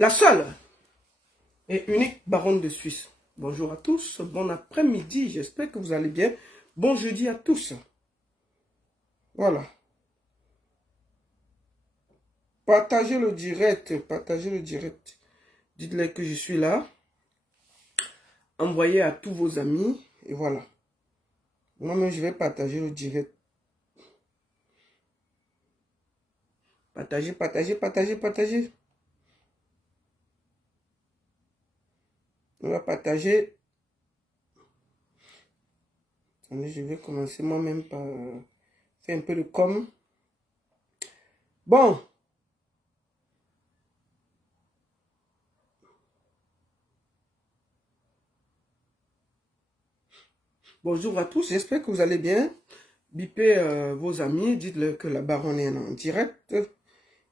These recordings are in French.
La seule et unique baronne de Suisse. Bonjour à tous, bon après-midi, j'espère que vous allez bien. Bon jeudi à tous. Voilà. Partagez le direct, partagez le direct. Dites-leur que je suis là. Envoyez à tous vos amis et voilà. Moi-même, je vais partager le direct. Partagez, partagez, partagez, partagez. On va partager. Attendez, je vais commencer moi-même par faire un peu de com. Bon. Bonjour à tous, j'espère que vous allez bien. Bipez vos amis, dites-leur que la baronne est en direct.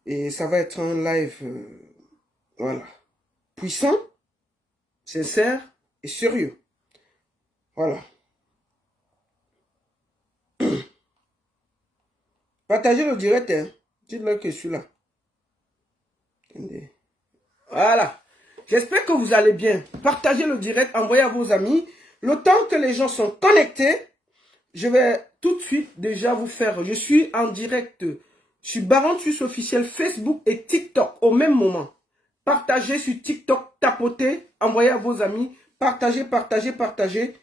Et ça va être un live, voilà, puissant, sincère et sérieux. Voilà. Partagez le direct, hein. Dites-leur que je suis là. Attendez. Voilà. J'espère que vous allez bien. Partagez le direct, envoyez à vos amis. Le temps que les gens sont connectés, je vais tout de suite déjà vous faire. Je suis en direct. Je suis Baron Suisse officiel Facebook et TikTok au même moment. Partagez sur TikTok, tapotez, envoyez à vos amis. Partagez, partagez, partagez.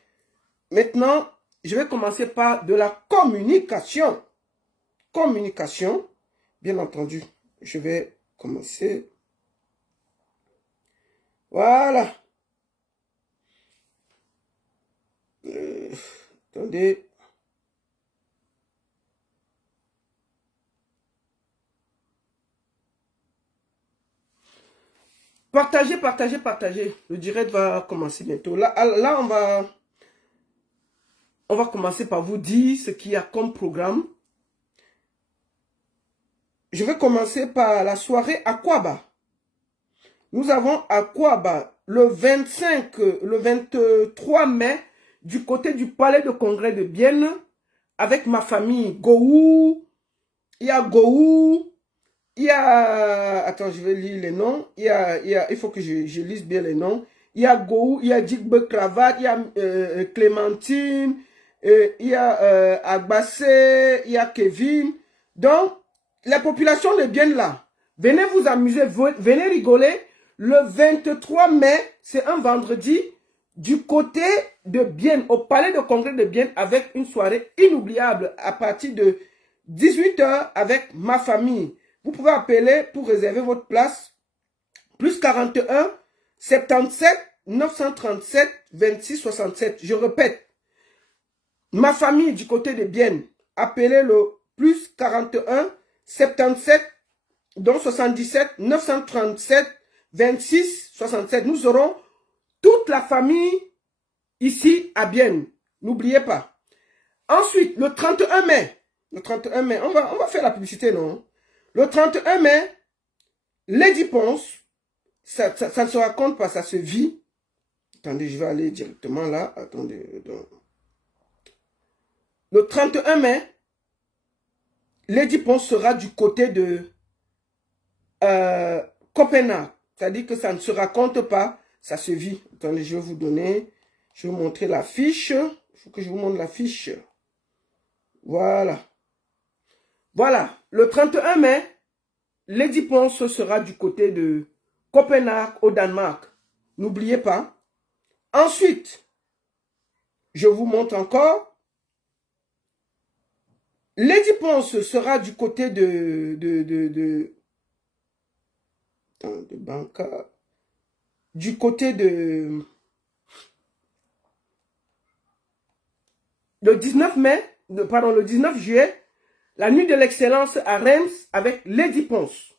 Maintenant, je vais commencer par de la communication. Communication, bien entendu. Je vais commencer. Voilà. Attendez. Partagez, partagez, partagez. Le direct va commencer bientôt. Là on va commencer par vous dire ce qu'il y a comme programme. Je vais commencer par la soirée Aquaba. Nous avons Aquaba le 23 mai du côté du palais de congrès de Bienne avec ma famille. Gou, il y a Gou, il y a... Attends, je vais lire les noms. Il faut que je lise bien les noms. Il y a Gou, il y a Jigbe Cravate, il y a Clémentine, il y a Agbassé, il y a Kevin. Donc, la population de Bienne là, venez vous amuser, venez rigoler. Le 23 mai, c'est un vendredi, du côté de Bienne, au palais de congrès de Bienne, avec une soirée inoubliable à partir de 18 h avec ma famille. Vous pouvez appeler pour réserver votre place. Plus 41 77 937 26 67. Je répète. Ma famille du côté de Bienne. Appelez le plus 41 77 donc 77 937 26 67. Nous aurons toute la famille ici à Bienne. N'oubliez pas. Ensuite, le 31 mai. Le 31 mai. On va faire la publicité, non? Le 31 mai, Lady Ponce, ça ne se raconte pas, ça se vit. Attendez, je vais aller directement là. Attendez. Le 31 mai, Lady Ponce sera du côté de Copenhague. C'est-à-dire que ça ne se raconte pas, ça se vit. Attendez, je vais vous donner, je vais vous montrer la fiche. Il faut que je vous montre la fiche. Voilà. Voilà, le 31 mai, Lady Ponce sera du côté de Copenhague au Danemark. N'oubliez pas. Ensuite, je vous montre encore. Lady Ponce sera du côté de Banca. Du côté de... Le 19 mai, pardon, le 19 juillet, la nuit de l'excellence à Reims avec Lady Ponce.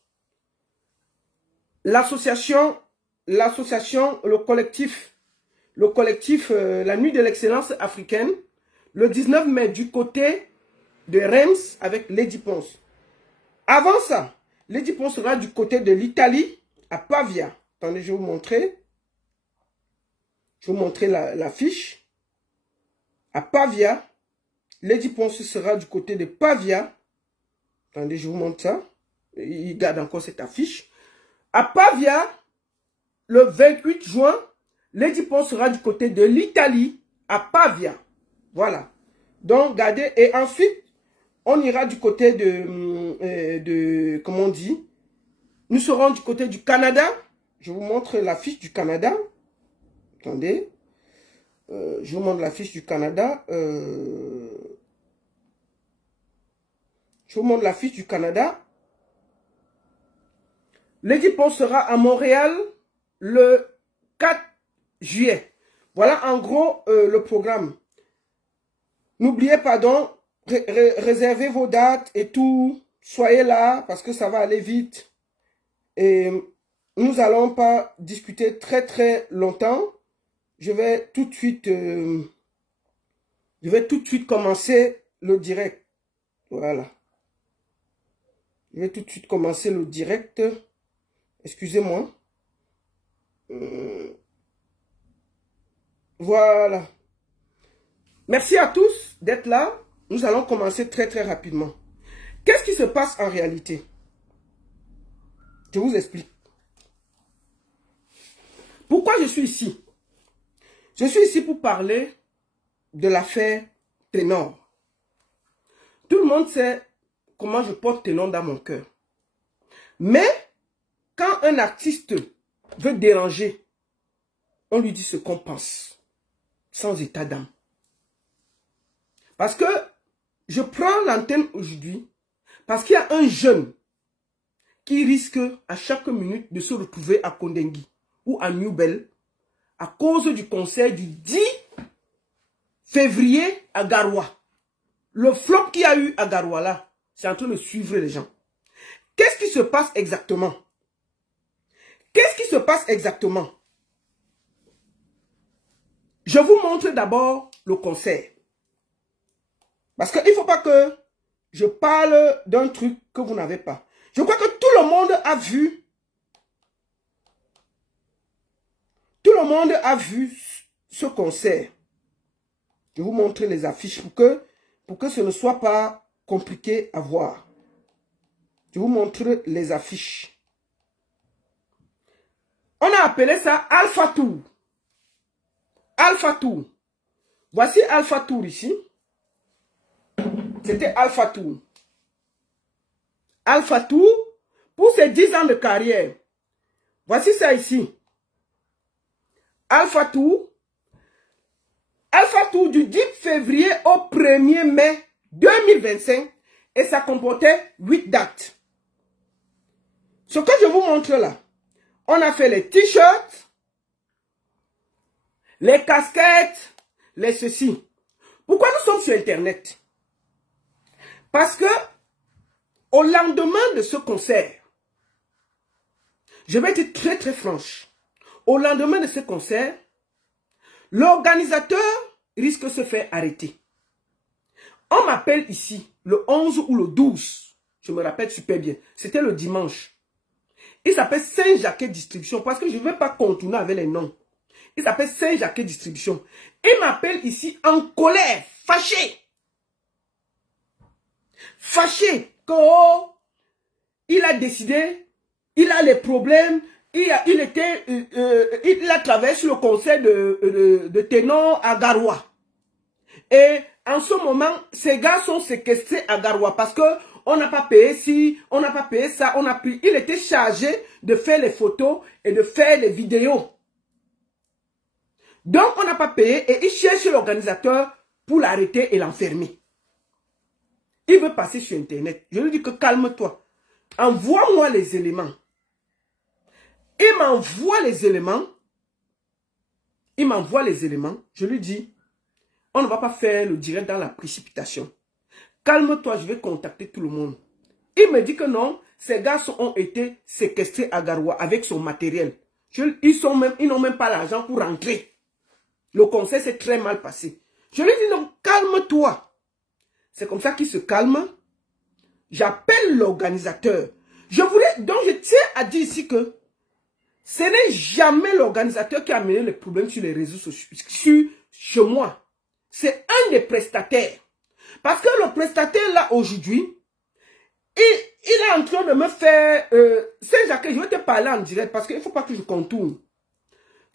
L'association, le collectif, la nuit de l'excellence africaine, le 19 mai du côté de Reims avec Lady Ponce. Avant ça, Lady Ponce sera du côté de l'Italie, à Pavia. Attendez, je vais vous montrer. Je vais vous montrer la fiche. À Pavia, Lady Ponce sera du côté de Pavia. Attendez, je vous montre ça. Il garde encore cette affiche. À Pavia, le 28 juin, Lady Pon sera du côté de l'Italie, à Pavia. Voilà. Donc, gardez. Et ensuite, on ira du côté de comment on dit? Nous serons du côté du Canada. Je vous montre l'affiche du Canada. Attendez. Je vous montre l'affiche du Canada. Je vous montre l'affiche du Canada. Lady Pon sera à Montréal le 4 juillet. Voilà en gros le programme. N'oubliez pas donc, réservez vos dates et tout. Soyez là parce que ça va aller vite. Et nous n'allons pas discuter très longtemps. Je vais tout de suite commencer le direct. Voilà. Je vais tout de suite commencer le direct. Excusez-moi. Voilà. Merci à tous d'être là. Nous allons commencer très rapidement. Qu'est-ce qui se passe en réalité? Je vous explique. Pourquoi je suis ici? Je suis ici pour parler de l'affaire Ténor. Tout le monde sait comment je porte Ténor dans mon cœur. Mais, quand un artiste veut déranger, on lui dit ce qu'on pense, sans état d'âme. Parce que je prends l'antenne aujourd'hui, parce qu'il y a un jeune qui risque à chaque minute de se retrouver à Kondengui ou à Newbel à cause du concert du 10 février à Garoua. Le flop qu'il y a eu à Garoua là, c'est en train de suivre les gens. Qu'est-ce qui se passe exactement? Qu'est-ce qui se passe exactement? Je vous montre d'abord le concert. Parce qu'il ne faut pas que je parle d'un truc que vous n'avez pas. Je crois que tout le monde a vu. Tout le monde a vu ce concert. Je vais vous montrer les affiches pour que ce ne soit pas compliqué à voir. Je vous montre les affiches. On a appelé ça Alpha Tour. Alpha Tour. Voici Alpha Tour ici. C'était Alpha Tour. Alpha Tour pour ses 10 ans de carrière. Voici ça ici. Alpha Tour. Alpha Tour du 10 février au 1er mai 2025. Et ça comportait 8 dates. Ce que je vous montre là. On a fait les t-shirts, les casquettes, les ceci. Pourquoi nous sommes sur Internet? Parce que au lendemain de ce concert, je vais être très franche. Au lendemain de ce concert, l'organisateur risque de se faire arrêter. On m'appelle ici le 11 ou le 12. Je me rappelle super bien. C'était le dimanche. Il s'appelle Saint-Jacques Distribution parce que je ne vais pas contourner avec les noms. Il s'appelle Saint-Jacques Distribution. Il m'appelle ici en colère, fâché. Fâché qu'il a décidé, il a les problèmes, il a travaillé sur le conseil de Ténor à Garoua. Et en ce moment, ces gars sont séquestrés à Garoua parce que on n'a pas payé ci, on n'a pas payé ça, on a pris. Il était chargé de faire les photos et de faire les vidéos. Donc, on n'a pas payé et il cherche l'organisateur pour l'arrêter et l'enfermer. Il veut passer sur Internet. Je lui dis que calme-toi. Envoie-moi les éléments. Il m'envoie les éléments. Il m'envoie les éléments. Je lui dis, on ne va pas faire le direct dans la précipitation. Calme-toi, je vais contacter tout le monde. Il me dit que non, ces gars ont été séquestrés à Garoua avec son matériel. Ils n'ont même pas l'argent pour rentrer. Le conseil s'est très mal passé. Je lui dis non, calme-toi. C'est comme ça qu'il se calme. J'appelle l'organisateur. Donc je tiens à dire ici que ce n'est jamais l'organisateur qui a amené les problèmes sur les réseaux sociaux, chez moi. C'est un des prestataires. Parce que le prestataire là aujourd'hui, il est en train de me faire... Saint-Jacques, je vais te parler en direct parce qu'il ne faut pas que je contourne.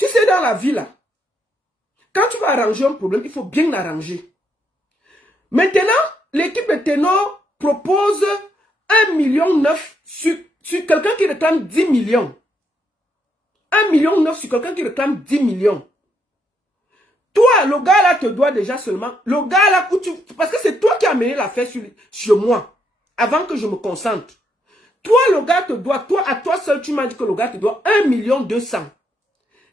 Tu sais, dans la vie, là, quand tu vas arranger un problème, il faut bien l'arranger. Maintenant, l'équipe de ténor propose 1,9 million sur quelqu'un qui réclame 10 millions. 1,9 million sur quelqu'un qui réclame 10 millions. Toi, le gars là te doit déjà seulement. Le gars là, parce que c'est toi qui as amené l'affaire sur moi. Avant que je me concentre. Toi, le gars te doit, toi, à toi seul, tu m'as dit que le gars te doit 1,2 million.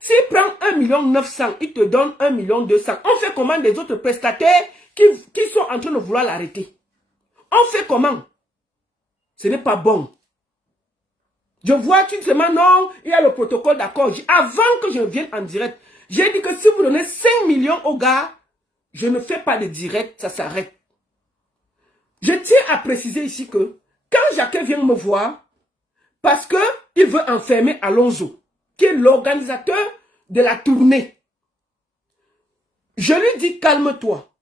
S'il prend 1,9 million, il te donne 1,2 million. On fait comment des autres prestataires qui sont en train de vouloir l'arrêter? On fait comment? Ce n'est pas bon. Je vois, tu te demandes, non, il y a le protocole d'accord. Avant que je vienne en direct, j'ai dit que si vous donnez 5 millions au gars, je ne fais pas de direct, ça s'arrête. Je tiens à préciser ici que quand Jacques vient me voir, parce qu'il veut enfermer Alonso, qui est l'organisateur de la tournée, je lui dis calme-toi.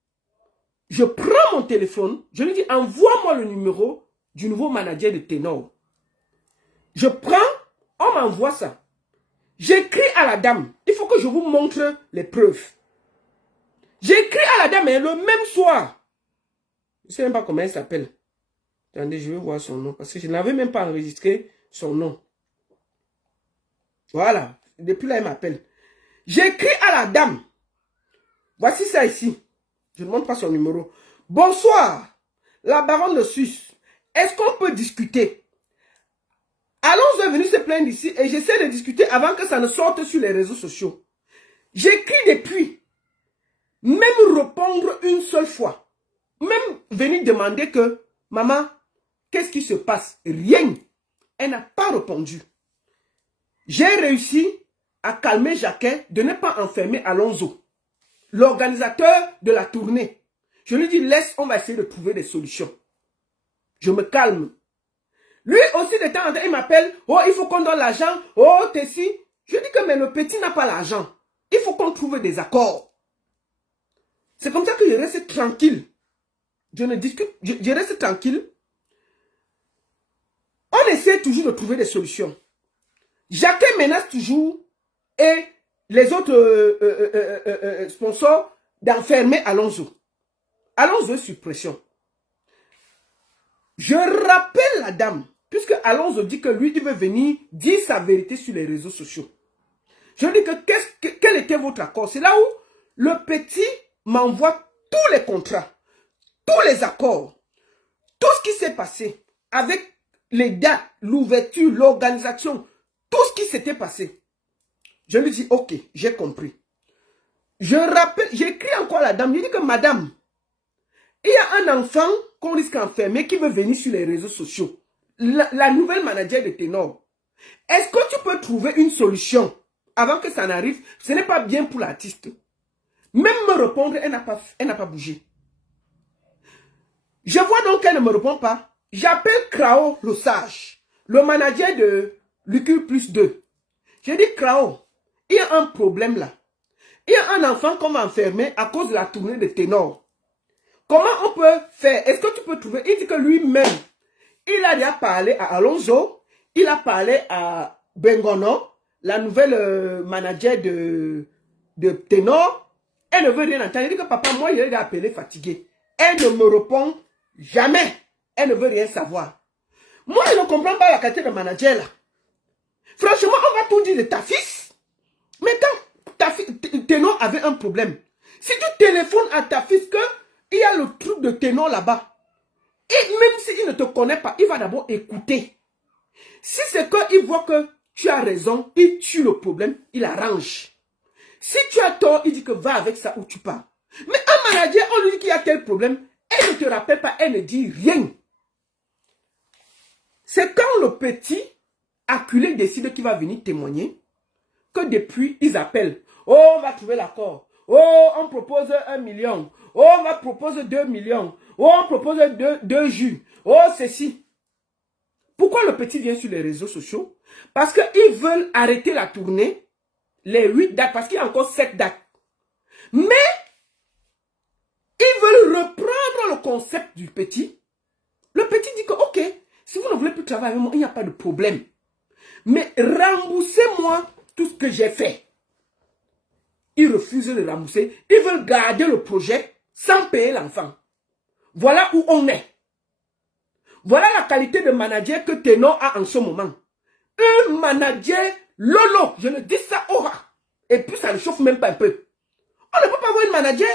Je prends mon téléphone, je lui dis envoie-moi le numéro du nouveau manager de ténor. Je prends, on m'envoie ça. J'écris à la dame, il faut que je vous montre les preuves. J'écris à la dame le même soir. Je ne sais même pas comment elle s'appelle. Attendez, je vais voir son nom. Parce que je n'avais même pas enregistré son nom. Voilà. Depuis là, elle m'appelle. J'écris à la dame. Voici ça ici. Je ne montre pas son numéro. Bonsoir. La baronne de Suisse. Est-ce qu'on peut discuter? Alonso est venu se plaindre ici et j'essaie de discuter avant que ça ne sorte sur les réseaux sociaux. J'écris depuis. Même répondre une seule fois. Même venir demander que, maman, qu'est-ce qui se passe? Rien. Elle n'a pas répondu. J'ai réussi à calmer Jacquet de ne pas enfermer Alonso, l'organisateur de la tournée. Je lui dis, laisse, on va essayer de trouver des solutions. Je me calme. Lui aussi, de temps en temps, il m'appelle, oh, il faut qu'on donne l'argent, oh, Tessie. Je dis que, mais le petit n'a pas l'argent. Il faut qu'on trouve des accords. C'est comme ça que je reste tranquille. Je ne discute, je reste tranquille. On essaie toujours de trouver des solutions. Jacquet menace toujours et les autres sponsors d'enfermer Alonso. Alonso est sur pression. Je rappelle la dame, puisque Alonso dit que lui, il veut venir dire sa vérité sur les réseaux sociaux. Je dis que quel était votre accord? C'est là où le petit m'envoie tous les contrats. Tous les accords, tout ce qui s'est passé avec les dates, l'ouverture, l'organisation, tout ce qui s'était passé. Je lui dis, ok, j'ai compris. Je rappelle, j'écris encore à la dame, je dis que madame, il y a un enfant qu'on risque d'enfermer qui veut venir sur les réseaux sociaux. La nouvelle manager de ténor. Est-ce que tu peux trouver une solution avant que ça n'arrive? Ce n'est pas bien pour l'artiste. Même me répondre, elle n'a pas bougé. Je vois donc qu'elle ne me répond pas. J'appelle Krao, le sage, le manager de l'UQ plus 2. Je dis, Krao, il y a un problème là. Il y a un enfant qu'on va enfermer à cause de la tournée de ténor. Comment on peut faire? Est-ce que tu peux trouver? Il dit que lui-même, il a déjà parlé à Alonso, il a parlé à Bengono, la nouvelle manager de ténor. Elle ne veut rien entendre. Il dit que papa, moi, il est appelé fatigué. Elle ne me répond jamais. Elle ne veut rien savoir. Moi, je ne comprends pas la qualité de manager là. Franchement, on va tout dire de ta fils. Mais quand Ténor avait un problème, si tu téléphones à ta fils qu'il y a le truc de Ténor là-bas, et même s'il ne te connaît pas, il va d'abord écouter. Si c'est qu'il voit que tu as raison, il tue le problème, il arrange. Si tu as tort, il dit que va avec ça où tu pars. Mais un manager, on lui dit qu'il y a tel problème, elle ne te rappelle pas, elle ne dit rien. C'est quand le petit acculé décide qu'il va venir témoigner, que depuis, ils appellent. Oh, on va trouver l'accord. Oh, on propose 1 million. Oh, on va proposer 2 millions. Oh, on propose 2 jus. Oh, ceci. Pourquoi le petit vient sur les réseaux sociaux? Parce qu'ils veulent arrêter la tournée, les 8 dates, parce qu'il y a encore 7 dates. Mais, ils veulent reprendre le concept du petit. Le petit dit que, ok, si vous ne voulez plus travailler avec moi, il n'y a pas de problème. Mais remboursez-moi tout ce que j'ai fait. ils refusent de rembourser. Ils veulent garder le projet sans payer l'enfant. Voilà où on est. Voilà la qualité de manager que Ténor a en ce moment. Un manager lolo, je le dis ça aura. Et puis ça ne chauffe même pas un peu. On ne peut pas avoir un manager.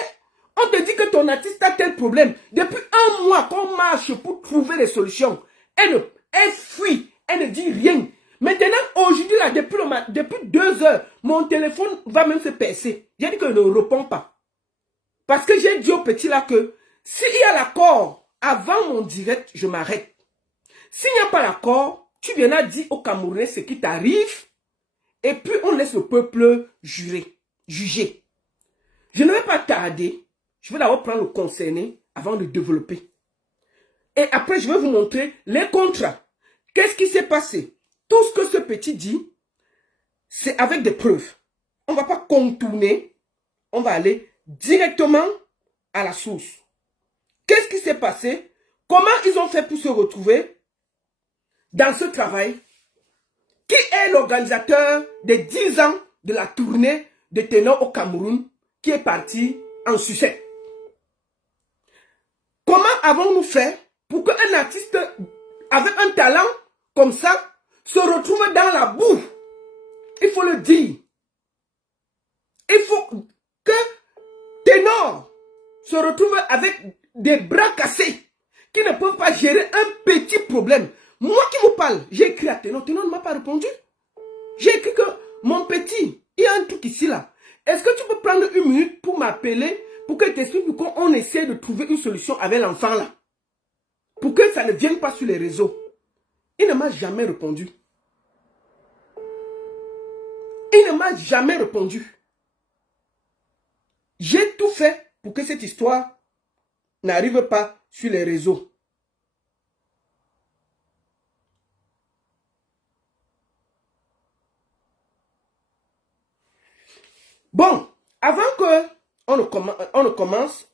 On te dit que ton artiste a tel problème. Depuis un mois qu'on marche pour trouver des solutions. Elle fuit, elle ne dit rien. Maintenant, aujourd'hui, là, depuis 2 heures, mon téléphone va même se percer. J'ai dit que je ne réponds pas. Parce que j'ai dit au petit là que s'il y a l'accord avant mon direct, je m'arrête. S'il n'y a pas l'accord, tu viendras dire aux Camerounais ce qui t'arrive. Et puis, on laisse le peuple juger. Je ne vais pas tarder. Je vais d'abord prendre le concerné avant de développer. Et après, je vais vous montrer les contrats. Qu'est-ce qui s'est passé? Tout ce que ce petit dit, c'est avec des preuves. On ne va pas contourner. On va aller directement à la source. Qu'est-ce qui s'est passé? Comment ils ont fait pour se retrouver dans ce travail? Qui est l'organisateur des 10 ans de la tournée de Ténor au Cameroun qui est parti en sucette? Comment avons-nous fait pour qu'un artiste avec un talent comme ça se retrouve dans la boue? Il faut le dire. Il faut que Ténor se retrouve avec des bras cassés qui ne peuvent pas gérer un petit problème. Moi qui vous parle, j'ai écrit à Ténor. Ténor ne m'a pas répondu. J'ai écrit que mon petit, il y a un truc ici là. Est-ce que tu peux prendre 1 minute pour m'appeler pour que je t'explique qu'on essaie de trouver une solution avec l'enfant là? Pour que ça ne vienne pas sur les réseaux. Il ne m'a jamais répondu. Il ne m'a jamais répondu. J'ai tout fait pour que cette histoire n'arrive pas sur les réseaux. Bon, avant qu'on ne commence,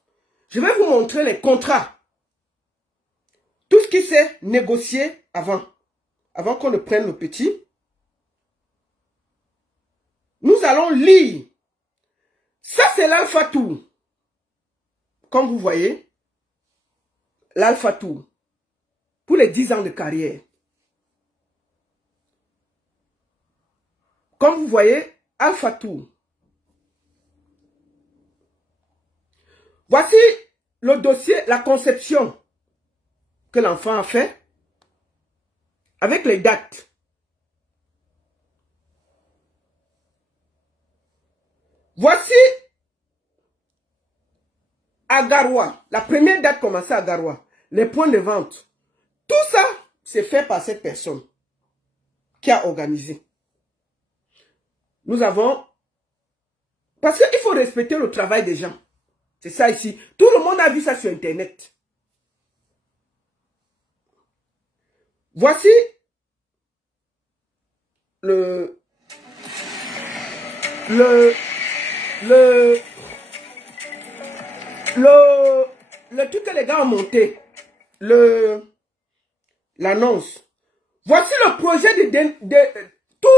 je vais vous montrer les contrats. Tout ce qui s'est négocié avant qu'on ne prenne le petit. Nous allons lire. Ça, c'est l'Alpha Tour. Comme vous voyez, l'Alpha Tour. Pour les 10 ans de carrière. Comme vous voyez, Alpha Tour. Voici le dossier, la conception que l'enfant a fait avec les dates. Voici à Garoua. La première date commençait à Garoua. Les points de vente. Tout ça, c'est fait par cette personne qui a organisé. Nous avons... Parce qu'il faut respecter le travail des gens. C'est ça ici. Tout le monde a vu ça sur Internet. Voici le truc que les gars ont monté. L'annonce. Voici le projet tout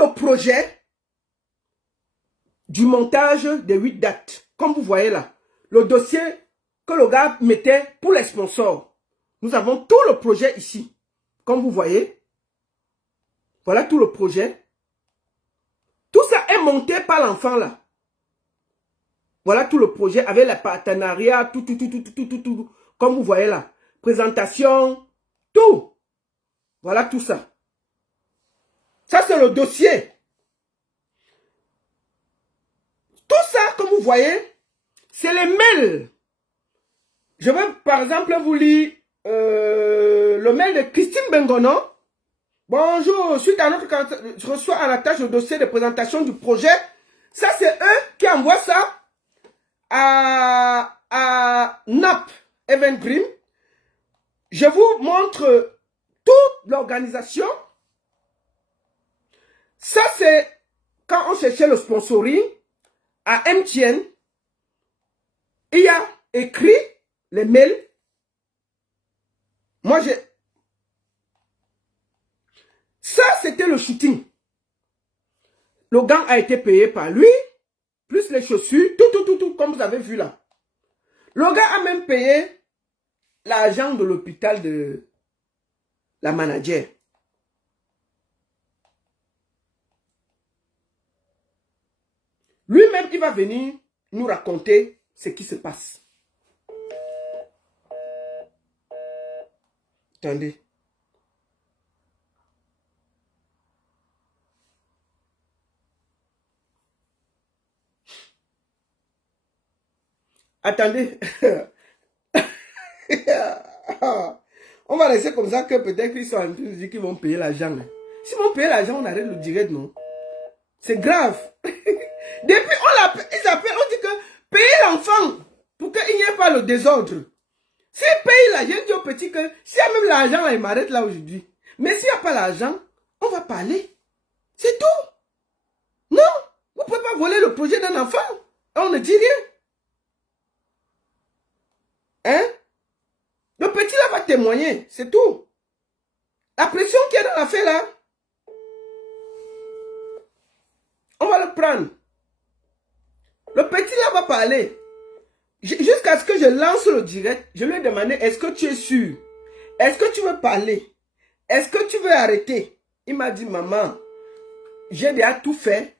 le projet du montage des 8 dates. Comme vous voyez là. Le dossier que le gars mettait pour les sponsors. Nous avons tout le projet ici. Comme vous voyez. Voilà tout le projet. Tout ça est monté par l'enfant là. Voilà tout le projet avec les partenariats, tout. Comme vous voyez là. Présentation, tout. Voilà tout ça. Ça, c'est le dossier. Tout ça, comme vous voyez, c'est les mails. Je vais, par exemple, vous lire le mail de Christine Bengono. Bonjour, suite à notre candidature, je reçois à la tâche le dossier de présentation du projet. Ça, c'est eux qui envoient ça à NAP Event Dream. Je vous montre toute l'organisation. Ça, c'est quand on cherchait le sponsoring à MTN. Il y a écrit les mails. Moi, j'ai... Ça, c'était le shooting. Le gant a été payé par lui, plus les chaussures, tout, comme vous avez vu là. Le gars a même payé l'agent de l'hôpital de la manager. Lui-même, il va venir nous raconter ce qui se passe. Attendez. Attendez. On va laisser comme ça que peut-être qu'ils sont en train de dire qu'ils vont payer l'argent. S'ils vont payer l'argent, on arrête le direct, non? C'est grave. Depuis, ils appellent, on dit que payer l'enfant pour qu'il n'y ait pas le désordre. S'ils payent là, j'ai dit au petit que s'il y a même l'argent là, il m'arrête là aujourd'hui. Mais s'il n'y a pas l'argent, on va parler. C'est tout. Non, vous ne pouvez pas voler le projet d'un enfant. On ne dit rien. Hein? Le petit là va témoigner, c'est tout. La pression qu'il y a dans l'affaire là, on va le prendre. Le petit là va parler. Jusqu'à ce que je lance le direct, je lui ai demandé, est-ce que tu es sûr? Est-ce que tu veux parler? Est-ce que tu veux arrêter? Il m'a dit, maman, j'ai déjà tout fait.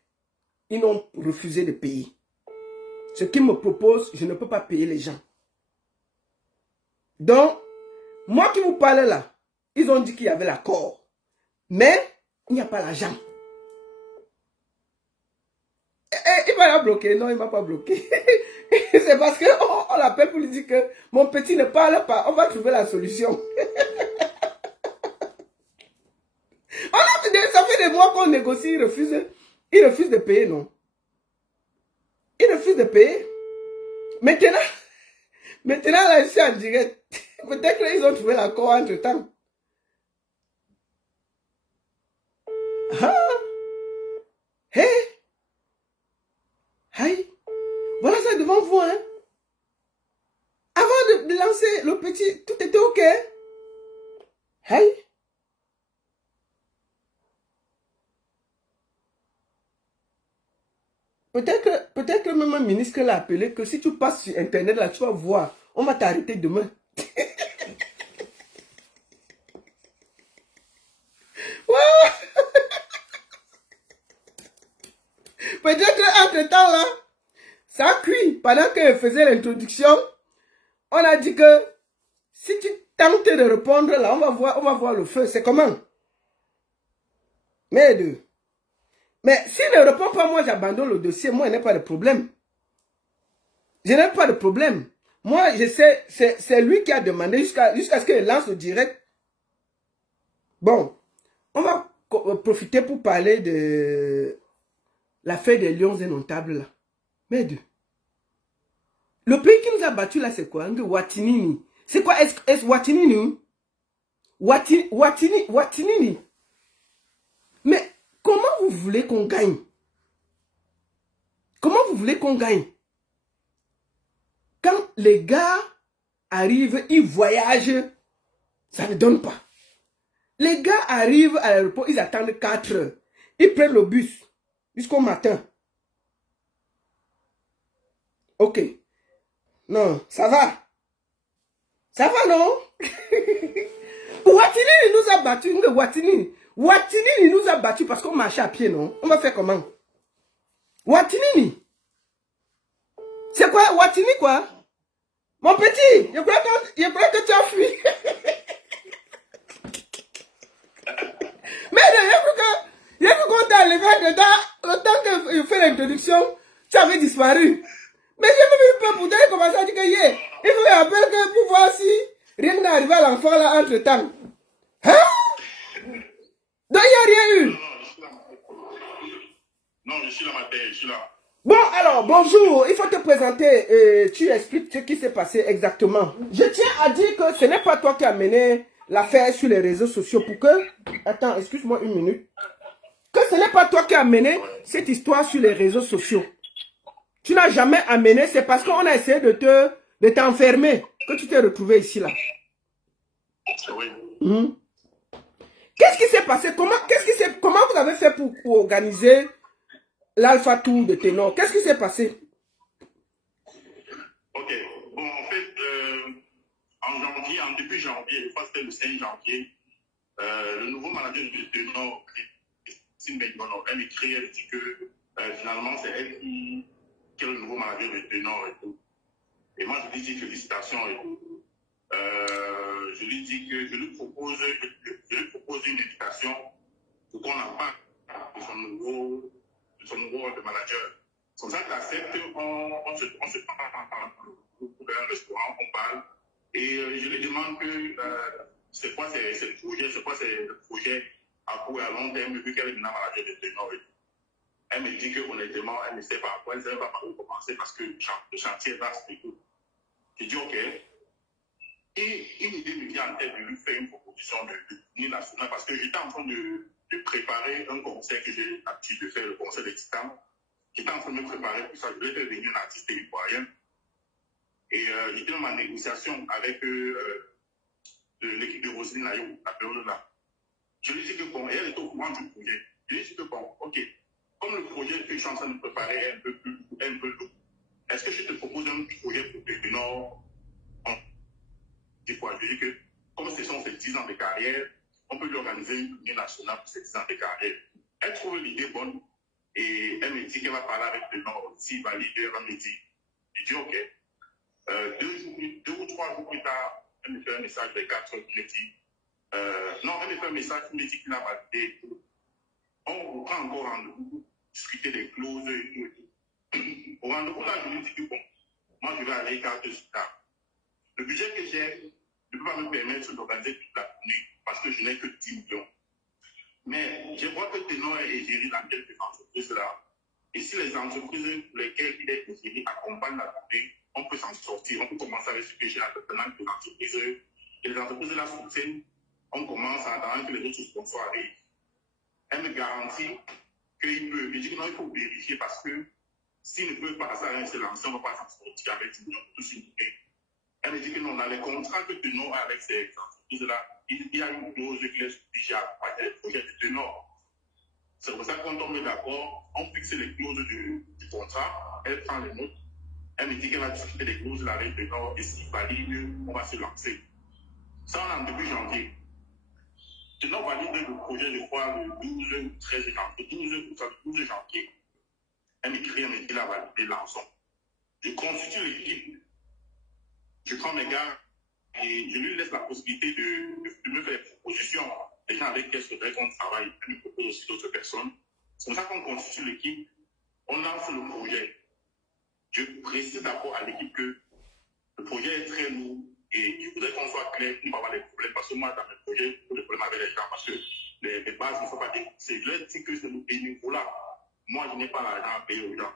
Ils n'ont refusé de payer. Ce qu'ils me proposent, je ne peux pas payer les gens. Donc, moi qui vous parle là, ils ont dit qu'il y avait l'accord. Mais, il n'y a pas l'argent. Il va la bloquer. Non, il ne m'a pas bloqué. C'est parce qu'on l'appelle pour lui dire que mon petit ne parle pas. On va trouver la solution. Ça fait des mois qu'on négocie. Il refuse de payer, non. Il refuse de payer. Maintenant là, je suis en direct. Peut-être qu'ils ont trouvé l'accord entre temps. Ah! Hey! Hey! Voilà ça devant vous, hein. Avant de lancer le petit, tout était OK. Hey! Peut-être que même un ministre l'a appelé que si tu passes sur Internet, là, tu vas voir. On va t'arrêter demain. Peut-être entre-temps, là, ça cuit. Pendant qu'elle faisait l'introduction, on a dit que si tu tentes de répondre, là, on va voir le feu. C'est comment? Mais s'il ne répond pas, moi, j'abandonne le dossier. Moi, il n'y a pas de problème. Je n'ai pas de problème. Moi, je sais, c'est lui qui a demandé jusqu'à ce qu'il lance le direct. Bon, on va profiter pour parler de l'affaire des lions indomptables, là. Mais le pays qui nous a battus, là, c'est quoi? Watinini. C'est quoi? Est-ce Watinini? Watinini. Mais comment vous voulez qu'on gagne? Comment vous voulez qu'on gagne? Quand les gars arrivent, ils voyagent, ça ne donne pas. Les gars arrivent à l'aéroport, ils attendent 4 heures. Ils prennent le bus jusqu'au matin. Ok. Non, ça va. Ça va, non? Watinini nous a battus. Watinini nous a battus parce qu'on marchait à pied, non? On va faire comment? Watinini. C'est quoi? Watini quoi? Mon petit, je crois que tu as fui. Mais il y a qu'on t'a enlevé le temps qu'il fait l'introduction, tu avais disparu. Mais j'ai vu peur pour toi, commencer à dire que il faut appeler que pour voir si rien n'est arrivé à l'enfant là entre temps. Hein? Donc il n'y a rien eu. Non, je suis là, ma tête, je suis là. Bon, alors, bonjour. Il faut te présenter. Tu expliques ce qui s'est passé exactement. Je tiens à dire que ce n'est pas toi qui as mené l'affaire sur les réseaux sociaux pour que... Attends, excuse-moi une minute. Que ce n'est pas toi qui as mené cette histoire sur les réseaux sociaux. Tu n'as jamais amené, c'est parce qu'on a essayé de t'enfermer que tu t'es retrouvé ici, là. Oui. Qu'est-ce qui s'est passé? Comment vous avez fait pour organiser l'Alpha Tour de Ténor. Qu'est-ce qui s'est passé? Ok. Bon, en fait, en janvier, en début janvier, je crois que c'était le 5 janvier, le nouveau manager de Ténor, Christine Bengono, elle m'écrit, elle dit que finalement, c'est elle qui est le nouveau manager de Ténor et tout. Et moi, je lui dis félicitations et tout. Je lui dis que je lui propose une invitation pour qu'on en parle de son nouveau rôle de manager. Comme ça, tu acceptes, on se parle pour un restaurant, on parle. Et je lui demande que c'est quoi le projet, c'est quoi le projet à court et à long terme, vu qu'elle est maintenant manager de Ténor. Elle me dit que honnêtement, elle ne sait pas quoi, elle ne sait pas par où commencer parce que le chantier est vaste et tout. J'ai dit OK. Et une idée me vient en tête de lui faire une proposition de tournée nationale parce que j'étais en train de préparer un concert que j'ai l'habitude de faire, le concert des Titans. J'étais en train de me préparer pour ça. Je voulais faire venir un artiste ivoirien. Et j'étais dans ma négociation avec l'équipe de Roselyne Nayo, la période là. Je lui ai dit que bon, et elle est au courant du projet. Je lui ai dit que bon, OK, comme le projet que je suis en train de préparer est un peu lourd, est-ce que je te propose un projet pour le Nord? Des fois, je dis que comme ce sont ses 10 ans de carrière, on peut lui organiser une tournée nationale pour ses 10 ans de carrière. Elle trouve l'idée bonne et elle me dit qu'elle va parler avec le Nord. S'il valide, elle va me dire. Je dis OK. 2 ou 3 jours plus tard, elle me fait un message de 4 heures qui me dit non, elle me fait un message qui me dit qu'il a validé. On reprend encore rendez-vous, discuter des clauses et tout. Au rendez-vous là, je lui dis que bon, moi je vais aller carte sur table. Le budget que j'ai ne peut pas me permettre d'organiser toute la tournée parce que je n'ai que 10 millions. Mais je vois que Ténor est géré dans quelques entreprises là. Et si les entreprises pour lesquelles il est géré accompagnent la tournée, on peut s'en sortir. On peut commencer avec ce que j'ai maintenant que les entreprises. Et les entreprises là soutiennent. On commence à attendre que les autres sponsors arrivent. Elle me garantit qu'il peut. Je dis que non, il faut vérifier parce que s'il ne peut pas se lancer, on ne va pas s'en sortir avec 10 millions de tout. Elle me dit que non, dans les contrats que Ténor a avec ces entreprises-là, il y a une clause qui laisse déjà le projet de Ténor. C'est pour ça que quand on est d'accord, on fixe les clauses du contrat, elle prend les notes, elle me dit qu'elle va discuter des clauses avec Ténor et s'il valide, on va se lancer. Ça, on est en début janvier. Ténor valide le projet, je crois, le 12 ou 13 janvier. 12 janvier. Elle m'écrit, elle me dit qu'elle a validé l'ensemble. Je constitue l'équipe. Je prends mes gars et je lui laisse la possibilité de me faire des propositions. Les gens avec qui je voudrais qu'on travaille, elle me propose aussi d'autres personnes. C'est comme ça qu'on constitue l'équipe, on lance le projet. Je précise d'abord à l'équipe que le projet est très lourd et il faudrait qu'on soit clair pour ne pas avoir des problèmes. Parce que moi, dans mes projets, j'ai des problèmes avec les gens parce que les bases ne sont pas définies. Je leur dis que c'est le bénévolat. Moi, je n'ai pas l'argent à payer aux gens.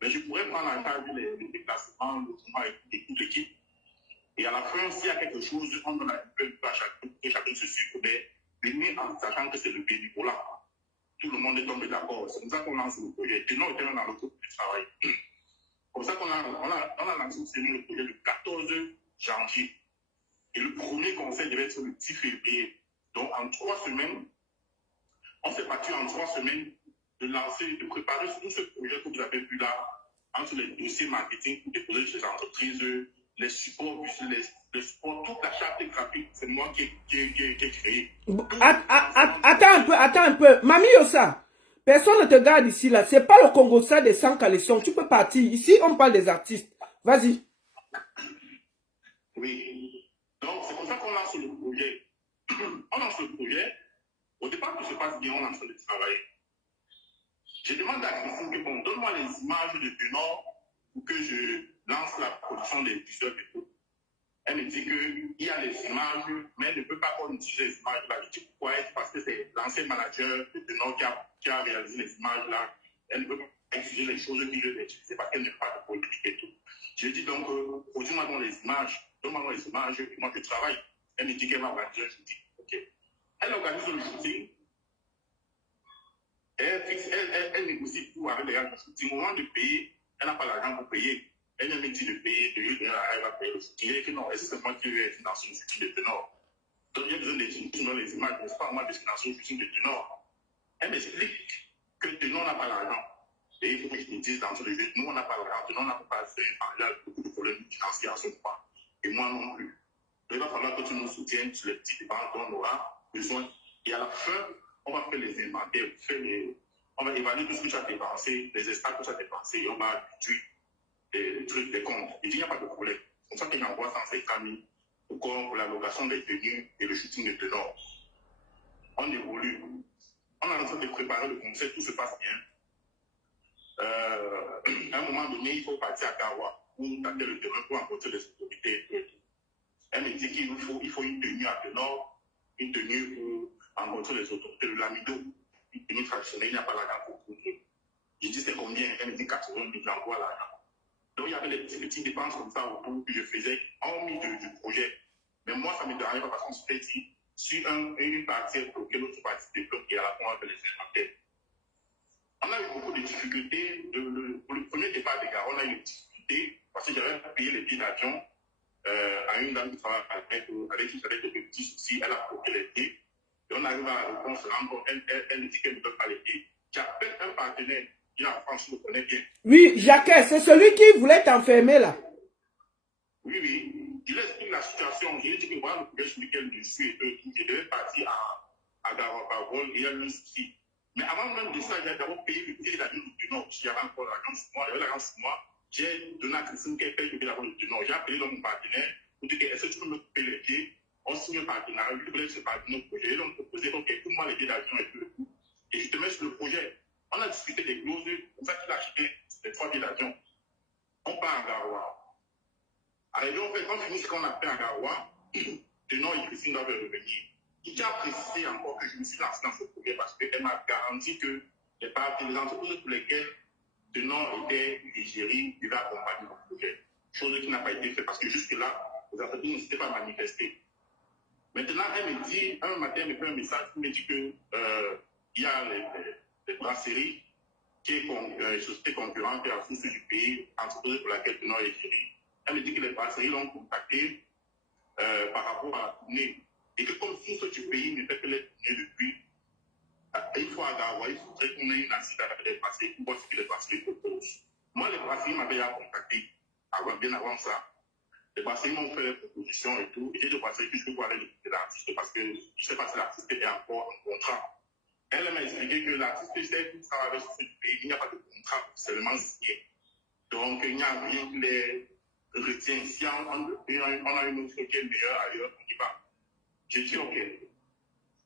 Mais je pourrais prendre en charge les déplacements, le mouvement et toute l'équipe. Et à la fin, s'il y a quelque chose, on donne un peu à chacun, que chacun se suit, mais venir en sachant que c'est le bénévolat. Tout le monde est tombé d'accord. C'est comme ça qu'on lance le projet. Et non, on était dans le groupe de travail. Comme ça qu'on a lancé le projet le 14 janvier. Et le premier conseil devait être le 10 février. Donc en 3 semaines, on s'est battu en 3 semaines de lancer, de préparer tout ce projet que vous avez vu là, entre les dossiers marketing pour déposer chez les entreprises, les supports, les supports, toute la charte graphique, c'est moi qui ai créé. Attends un peu. Mami Yossa, personne ne te garde ici là. C'est pas le Congo ça des 100 collections. Tu peux partir. Ici, on parle des artistes. Vas-y. Oui. Donc, c'est comme ça qu'on lance le projet. On lance le projet. Au départ, tout se passe bien, on est en train de travailler. Je demande à Christine que, bon, donne-moi les images de Ténor pour que je lance la production des t-shirts et tout. Elle me dit qu'il y a les images, mais elle ne peut pas qu'on utilise les images là. Je dis pourquoi? Parce que c'est l'ancien manager de Ténor qui a réalisé les images là. Elle ne peut pas utiliser les choses qu'il veut utiliser parce qu'elle n'a pas de politique et tout. Je lui dis donc, produis-moi dans les images, donne-moi les images, et moi je travaille. Elle me dit qu'elle va organiser un shooting. Ok. Elle organise le shooting. Elle négocie tout avec les gars du shooting. Au moment de payer, elle n'a pas l'argent pour payer. Elle me dit de payer, elle va payer le shooting. Elle dit que non, est-ce que c'est moi qui vais financer le shooting de Ténor? Donc il y a besoin de les images, n'est-ce pas moi de financer le shooting de Ténor? Elle m'explique que Ténor n'a pas l'argent. Et il faut que je te dise dans ce jeu, nous, on n'a pas l'argent, on n'a pas assez, il y a beaucoup de problèmes financiers à ce moment. Et moi non plus. Donc, il va falloir que tu nous soutiennes sur les petites dépenses dont on aura besoin. Et à la fin, on va faire les inventaires, on va évaluer tout ce que tu as dépensé, les extras que tu as dépensés, et on va réduire les trucs, les comptes. Et il n'y a pas de problème. C'est pour ça que j'envoie 150 000 pour la location des tenues et le shooting de tenors. On évolue. On est en train de préparer le concert, tout se passe bien. À un moment donné, il faut partir à Gawa pour tâter le terrain pour rencontrer les autorités. Elle me dit qu'il faut une tenue à tenor, une tenue pour rencontrer les autorités de l'Amido, une tenue traditionnelle, il n'y a pas l'argent pour tout. Je dis c'est combien? Elle me dit 80 000, j'envoie l'argent. Donc il y avait des petites dépenses comme ça autour que je faisais, hormis du projet. Mais moi, ça ne me dérangeait pas parce qu'on se fait dire, sur une partie bloquée, l'autre partie débloquée, et à la fin, on fait les inventaires. On a eu beaucoup de difficultés. Pour le premier départ des gars, on a eu des difficultés parce que j'avais payé les billets d'avion à une dame qui travaille avec qui j'avais des petits soucis. Elle a bloqué les billets. Et on arrive à la réponse, elle dit qu'elle ne donne pas les billets. J'appelle un partenaire qui en France, je le connais bien. Oui, Jacques, c'est celui qui voulait t'enfermer là. Oui, oui. Je lui explique la situation. Je lui dis que voilà le projet sur lequel je suis. Je devais partir à Garoua et il y a eu un souci. Mais avant même de ça, j'ai d'abord payé le billet d'avion du Nord. J'avais encore l'argent sur moi. J'avais l'argent sur moi. J'ai donné à Christine qui a payé le billet d'avion du Nord. J'ai appelé mon partenaire pour dire est-ce que tu peux me couper les billets? On signe un partenariat. Je voulais se partenaire au projet. Donc, on proposait OK, pour moi, les billets d'avion et tout. Et je te mets sur le projet. On a discuté des clauses. C'est pour ça qu'il a acheté les 3 billets d'avion. On part à Garoua. Alors, on finit ce qu'on a fait à Garoua. De Nord et Christine doivent revenir. Je tiens à préciser encore que je me suis lancé dans ce projet parce qu'elle m'a garanti que les entreprises pour lesquelles de Nord était l'Égérie devaient accompagner le projet. Chose qui n'a pas été faite parce que jusque-là, les entreprises ne s'étaient pas manifestées. Maintenant, elle me dit, un matin, elle me fait un message qui me dit que il y a les brasseries qui est une société concurrente à la source du pays, entreprise pour laquelle de Nord est l'Égérie. Elle me dit que les brasseries l'ont contacté par rapport à la tournée. Et que comme source du pays ne fait que les tournées depuis, il faut avoir, il faudrait qu'on ait une assise avec les brasseries pour voir ce que les brasseries proposent. Moi, les brasseries m'avaient déjà contacté bien avant ça. Les brasseries m'ont fait des propositions et tout. Et j'ai des brasseries que je peux voir aller de l'artiste parce que je ne sais pas si l'artiste est encore en contrat. Elle m'a expliqué que l'artiste qui travaille sur ce pays, il n'y a pas de contrat seulement signé. Donc, il n'y a rien qui les retient. Si on a une offre qui est meilleure ailleurs, on y va. J'ai dit OK.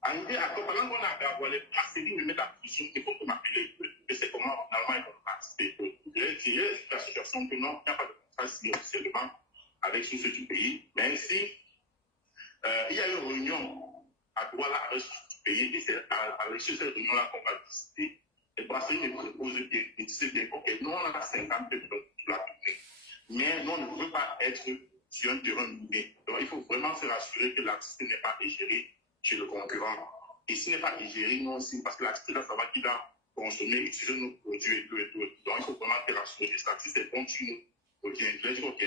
Arrivé à pendant qu'on a Garoua, les brasseries me mettent à pression, il faut qu'on m'appelle. Et c'est comment finalement ils vont participer. J'ai dit la situation que non, il n'y a pas de contrat signé officiellement avec ceux du pays. Mais ainsi, il y a eu une réunion à Douala avec ceux du pays. Et c'est avec cette réunion-là qu'on va discuter. Les brasseries me proposent de discuter. OK, nous on a 50 personnes sur la tournée. Mais nous, on ne veut pas être sur un terrain miné. Donc, il faut vraiment se rassurer que l'artiste n'est pas égéré chez le concurrent. Et s'il n'est pas égéré, nous aussi, parce que l'artiste, là, ça va qu'il a consommé, utiliser nos produits et tout et tout. Donc, il faut vraiment se rassurer que l'artiste est bon sur nos produits. Je dis, OK,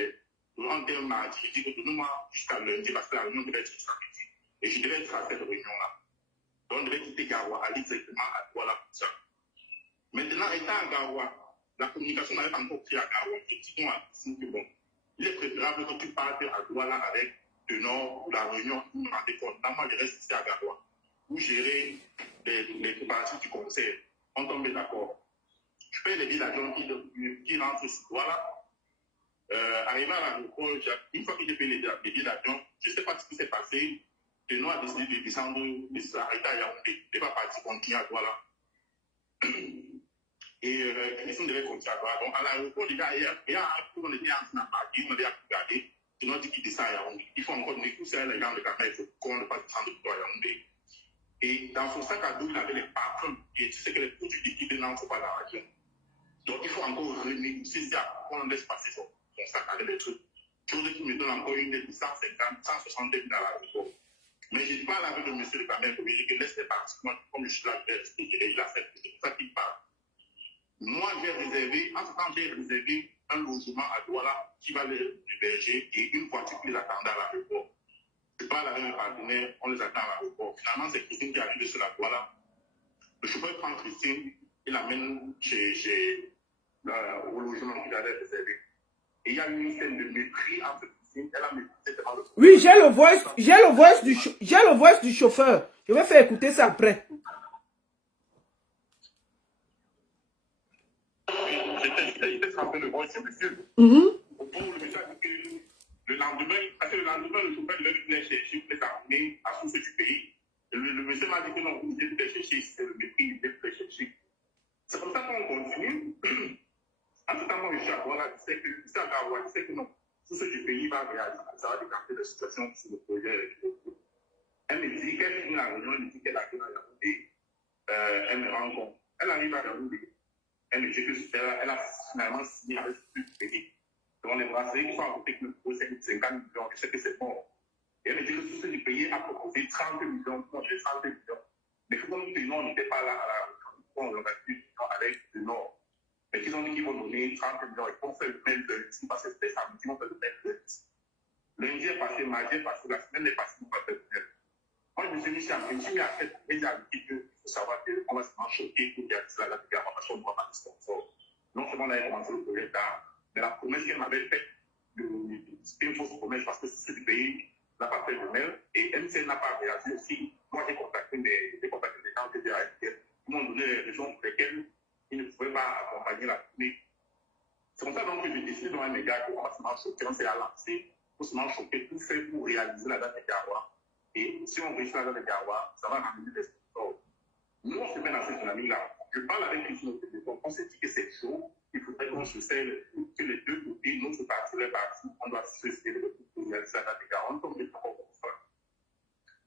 en termes mardi, je dis que donnez-moi jusqu'à lundi, parce que la réunion devait être jusqu'à midi. Et je devais être à cette réunion-là. Donc, on devait quitter Garoua, aller directement à Douala pour ça. Maintenant, étant à Garoua, la communication n'avait pas encore pris à Garoua. Je dis donc à Christine que bon, il est préférable que tu partes à Douala avec le Nord ou la Réunion pour me rendre compte. Moi, je reste ici à Garoua pour gérer les préparatifs du concert. On tombe d'accord. Je paye les billets d'avion qui rentrent sur Douala. Arrivé à l'aéroport, une fois que j'ai payé les billets d'avion, je ne sais pas ce qui s'est passé. Le Nord a décidé de descendre, de s'arrêter à Yaoundé. Il n'est pas parti continuer à Douala. Et Christine devait continuer à Douala. Donc, à l'aéroport, les gars, hier, on était en train de partir, on avait regardé. Sinon, on dit qu'il descend à Yaoundé. Il faut encore négocier les gens de Ghana, il faut qu'on ne pas descendre à Yaoundé. Et dans son sac à dos, il avait les parfums. Et tu sais que les produits liquides n'entrent pas dans la région. Donc, il faut encore renégocier ça pour qu'on laisse passer son sac avec les trucs. Chose qui me donne encore une aide de 150, 160 000 dans l'aéroport. Mais je parle avec le monsieur de Cameroun pour lui dire que laisse les parties. Moi, comme je suis là, il a fait. C'est pour ça qu'il parle. Moi, j'ai réservé, en ce temps, j'ai réservé un logement à Douala qui va l'héberger et une voiture qui les attendait à l'aéroport. Je parle avec mes partenaires, on les attend à l'aéroport. Finalement, c'est Christine qui est arrivée sur la Douala. Le chauffeur prend Christine, il l'amène chez au logement qu'il avait réservé. Et il y a eu une scène de mépris entre piscine. Elle a méprisé devant le. Oui, j'ai le voice du chauffeur. Je vais faire écouter ça après. J'étais frappé le voice du monsieur. Pour le monsieur a dit que le lendemain, parce que le lendemain, le chauffeur devait chercher les armées à source du pays. Le monsieur m'a dit que non, vous devez chercher, c'est le mépris, il devait chercher. C'est comme ça qu'on continue. En tout cas, moi, je suis à Douala, je sais que non, tout ce du pays va réagir, ça va décanter la situation sur le projet. Elle me dit qu'elle finit la réunion, elle me dit qu'elle arrive à Yaoundé, elle me rend compte. Elle arrive à Yaoundé, elle me dit qu'elle a finalement signé avec ce du pays. Donc, les brasseries qui sont à côté de nous proposent 50 millions, je sais que c'est bon. Et elle me dit que tout ce du pays a proposé 30 millions, moi j'ai 30 millions. Mais comme nous, on n'était pas là à la réunion, on a dit avec le Nord. Mais ils ont dit qu'ils vont donner 30 millions et qu'on fait le mail de lundi parce que c'était samedi, on fait le mail de lundi. Lundi est passé, mardi est passé, la semaine est passée, on va faire le mail. Moi, je me suis mis à cette réalité qu'il faut savoir qu'on va se choquer pour dire que c'est la date de garde parce qu'on ne voit pas de sponsor. Non seulement on avait commencé le projet tard, mais la promesse qu'elle m'avait faite, c'était une fausse promesse parce que c'est du pays n'a pas fait le mail et MCN n'a pas réagi aussi. Moi, j'ai contacté des gens qui étaient à LTL, qui m'ont donné les raisons pour lesquelles ils ne pouvaient pas accompagner la tournée. C'est comme ça donc que j'ai décidé dans un média qu'on va se choquer, on s'est lancé pour se choquer, tout fait pour réaliser la date de Garoua. Et si on réussit la date de Garoua, ça va ramener des sponsors. Nous, on se met dans cette dynamique-là. Je parle avec Christine au téléphone, on s'est dit que c'est chaud, il faudrait qu'on se serre, que les deux côtés, notre parti, les partis, on doit se serrer pour réaliser la date de Garoua. On ne peut pas comme ça.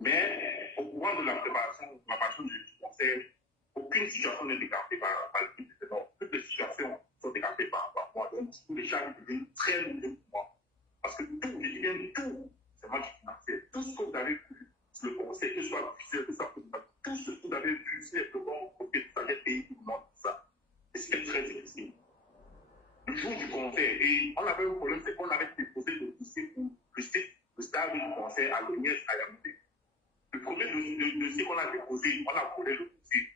Mais au courant de la préparation du conseil, aucune situation n'est décantée par l'équipe de Nord. Toutes les situations sont décantées par moi. Donc, tous les charges deviennent très lourds pour moi. Parce que tout, je dis bien tout, c'est moi qui finançais. Tout ce que vous avez vu sur le conseil, que ce soit officiel, que ce soit tout ce que vous avez vu sur les programmes, que vous avez payé tout le monde, tout ça. Et c'était très difficile. Le jour du conseil, et on avait un problème, c'est qu'on avait déposé le dossier pour le stade du conseil à l'ONIES à Yaoundé. Le premier dossier qu'on a déposé, on a volé le dossier.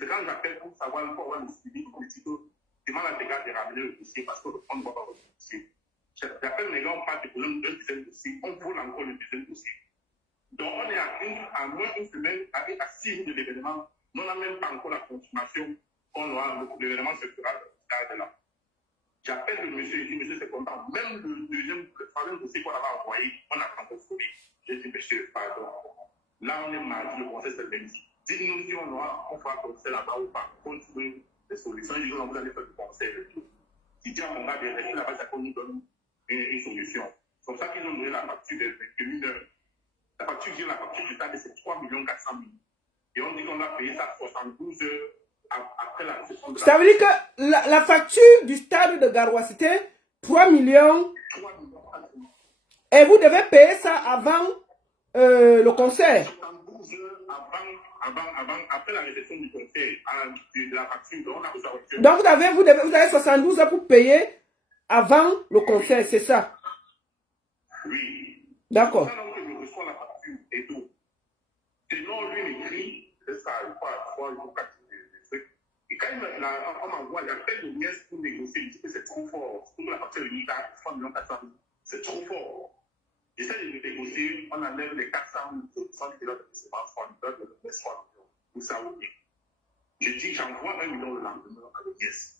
Quand j'appelle pour savoir pour avoir le suivi politique, je demande à des gars de ramener le dossier parce qu'on ne voit pas le dossier. J'appelle les gars, on parle de problème d'un deuxième dossier, on vole encore le deuxième dossier. Donc on est à moins d'une semaine, à 6 jours de l'événement, on n'a même pas encore la confirmation qu'on aura l'événement se fera dans là. J'appelle le monsieur, je dis monsieur c'est content. Même le troisième dossier qu'on avait envoyé, on a encore trouvé. J'ai dit monsieur, pardon. Là on est mardi, le conseil c'est lundi. Dites-nous si on fera conseil là-bas ou pas. On trouve des solutions. Ils disent vous allez faire du conseil. Il dit à mon gars de rester là-bas, ça nous donne une solution. C'est comme ça qu'ils ont donné la facture de 21 heures. La facture vient, la facture du stade, c'est 3 400 000. Et on dit qu'on a payé ça 72 heures après la réception de la. Ça veut dire que la facture du stade de Garoua, c'était 3 millions. 3 millions. Et vous devez payer ça avant le concert. 72 heures après la réception du conseil, de la facture, donc on a besoin de. Donc vous avez 72 heures pour payer avant le concert, c'est ça? Oui. D'accord. C'est ça donc que je reçois la facture et tout. Sinon, lui m'écrit, c'est ça, il faut à 3 jours, 4 trucs. Et quand on m'envoie, j'appelle le nièce pour négocier, il dit que c'est trop fort. Surtout la facture unique à 3 400 000, c'est trop fort. J'essaie de négocier, on enlève les 400 000, 100 000 de paiement, 3 millions, pour ça ou bien. Je dis, j'envoie 1 million le lendemain à l'ONIES.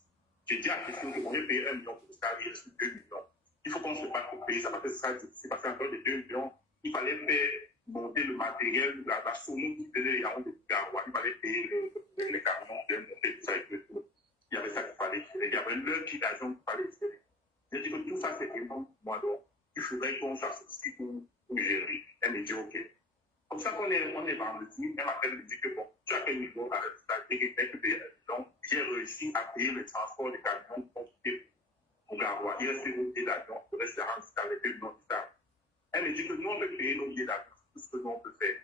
Je dis à Christine que on va payer 1 million pour le stade, il reste 2 millions. Il faut qu'on se batte pour payer ça parce que ce sera difficile, parce qu'encore les 2 millions, il fallait faire monter le matériel, la somme qui faisait les de Garoua, il fallait payer les camions, monter tout ça et tout. Il y avait ça qu'il fallait gérer, il y avait leur petit agent qu'il fallait gérer. Je dis que tout ça c'est énorme pour moi, donc il faudrait qu'on s'associe pour gérer. Elle me dit ok. Comme ça qu'on est vendredi, elle m'appelle, me dit que bon, tu as quel niveau à la. Donc j'ai réussi à payer le transport des camions pour Garoua. Il reste une billet d'avion, le reste c'est rentable avec une non-stable. Elle me dit que nous on peut payer nos billets d'avion, tout ce que nous on peut faire.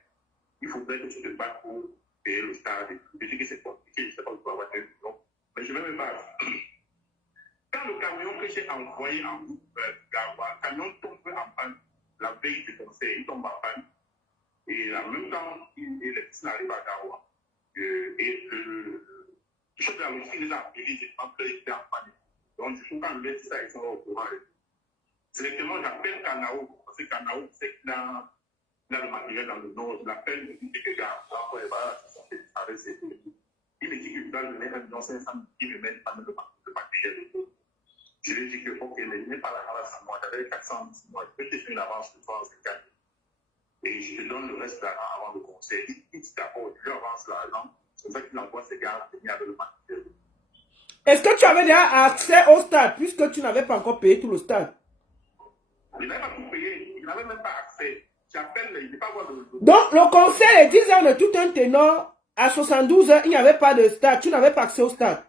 Il faudrait que tu te battes pour payer le stade. Je dis que c'est compliqué, je ne sais pas où tu vas avoir des millions. Mais je vais me battre. Quand le camion que j'ai envoyé en route Garoua, le camion tombe en panne la veille du conseil, il tombe en panne. Et en même temps, les petits n'arrivent à Garoua. Et Le chef de la logistique les a appelés, j'ai pas peur, ils étaient en panique. Donc, du coup, quand je leur dis ça, ils sont au courant. Directement, j'appelle Kanao, parce que Kanao, c'est qu'il a le matériel dans le nord. Je l'appelle, je lui dis que, gars, après, voilà, il me dit que je dois donner 1,5 million, il me met pas le matériel. Je lui dis que, ok, il n'est pas la avance à moi, j'avais 410 mois, je peux te faire une avance de 3,4. Et je te donne le reste avant le conseil. Il dit d'abord, je lui avance l'argent, c'est ça qu'il envoie ses gars venir avec le matériel. Est-ce que tu avais déjà accès au stade, puisque tu n'avais pas encore payé tout le stade? Il n'avait pas tout payé, il n'avait même pas accès. J'appelle, il ne peut pas voir le... Donc, le conseil est 10 heures de tout un ténor. À 72 heures, il n'y avait pas de stade. Tu n'avais pas accès au stade.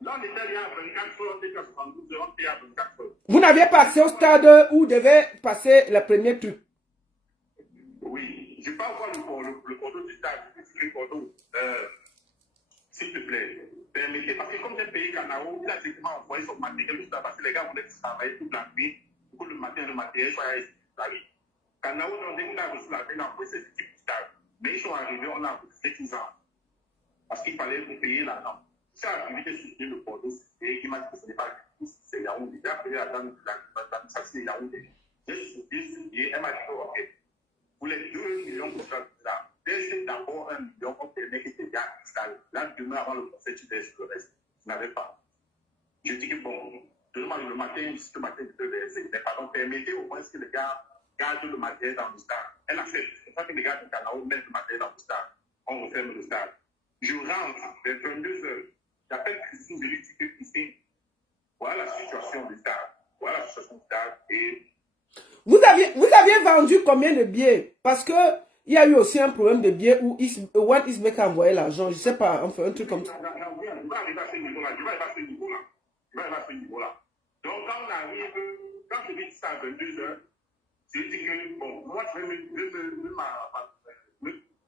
Là, on était allé à 24 heures, on était à 72 heures, on était à 24 heures. Vous n'aviez pas accès au stade où devait passer le premier truc. Oui, je peux avoir le cordon du stade, le cordon. S'il te plaît, permettez, parce que comme j'ai payé Kanao, il a directement envoyé son matériel au stade, parce que les gars voulaient travailler toute la nuit pour que le matin, le matériel soit installé. Kanao, dès qu'il a reçu la peine, il a envoyé ses équipes du stade. Mais ils sont arrivés, on a refusé 15 ans. Parce qu'il fallait payer l'argent. C'est arrivé de soutenir le cordon, et il m'a dit que ce n'est pas du tout, c'est Yaoundé. J'ai appelé la dame de l'administration de Yaoundé. J'ai soutenu, elle m'a dit, ok, pour les 2 millions de dollars là, laissez d'abord 1 million, on permet que c'est bien installé. Là, demain, avant le conseil, tu laisses le reste. Je n'avais pas. Je dis que bon, demain, le matin, ce matin, je peux verser. Mais pardon, permettez au moins que les gars gardent le matériel dans le stade. Elle accepte. C'est pas que les gars du Canao mettent le matériel dans le stade. On referme le stade. Je rentre vers 22 heures. J'appelle Christine, je lui dis que Christine, voilà la situation du stade. Voilà la situation du stade. Et vous aviez vendu combien de billets? Parce que il y a eu aussi un problème de billets où One Ismail a envoyé l'argent. Je ne sais pas, enfin un truc comme ça. Je vais arriver à ce niveau-là. Je vais arriver à ce niveau-là. Je vais arriver à ce niveau-là. Donc, quand on arrive, quand je vais dire ça à 22 heures, je dis que, bon, moi, je vais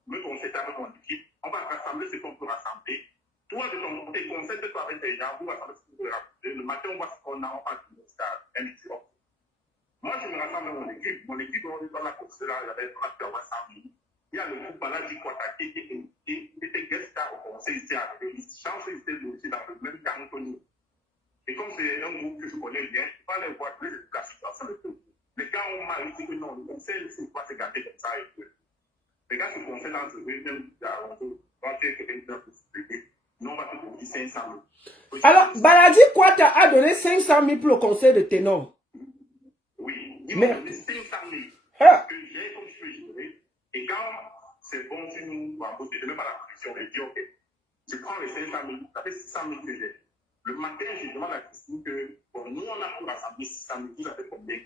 me concerter avec mon équipe. On va rassembler ce qu'on peut rassembler. Toi, de ton côté, concerte-toi avec tes gens, vous rassemblez ce que vous pouvez rassembler. Le matin, on voit ce qu'on a, on passe au stade. Moi, je me rassemble avec mon équipe. Mon équipe, on est dans la course là, il y avait 100 000. Il y a le groupe Balaji Kwataki qui était guest star au conseil ici à Réveil. Chance, ils étaient aussi dans le même canton. Et comme c'est un groupe que je connais bien, je peux pas les voir plus de la situation de tout. Les gars ont mal dit que non, le conseil, il ne faut pas se gâter comme ça. Et que les gars se conseillent dans ce jeu, même quand tu es quelqu'un de possibilité, nous, on va te donner 500 000. Alors, Balaji Kwata a donné 500 000 pour le conseil de ténor. Oui, il m'a donné 500 000 que j'ai comme je peux gérer. Et quand c'est bon, tu nous rembourses, je ne mets pas la pression, je dis ok, je prends les 500 000, ça fait 600 000 que j'ai. Le matin, je demande à Christine que, bon, nous, on a pour rassembler 600 000, vous avez combien?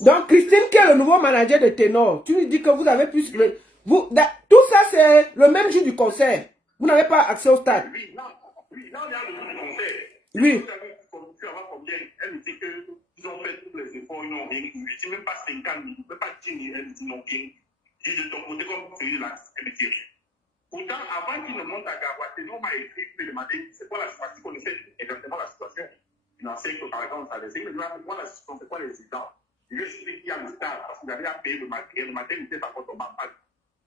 Donc, Christine, qui est le nouveau manager de ténor, tu lui dis que vous avez plus. Tout ça, c'est le même jour du concert. Vous n'avez pas accès au stade. Oui, non, il y a le jour du concert. Oui. Vous avez pu avoir combien? Elle me dit qu'ils ont fait tous les efforts, ils n'ont rien. Je ne dis même pas 50 000, même pas 10 000, elle me dit non, rien. Je dis de ton côté, comme celui-là, elle me dit rien. Pourtant, avant qu'il ne monte à Garoua, on m'a écrit, il m'a demandé c'est quoi la situation, il connaissait exactement la situation financière que par exemple, ça laissait. Il me dit c'est quoi la situation, c'est quoi les incidents. Je lui explique qu'il y a le stade, parce qu'il avait à payer le matériel n'était pas encore tombé en panne.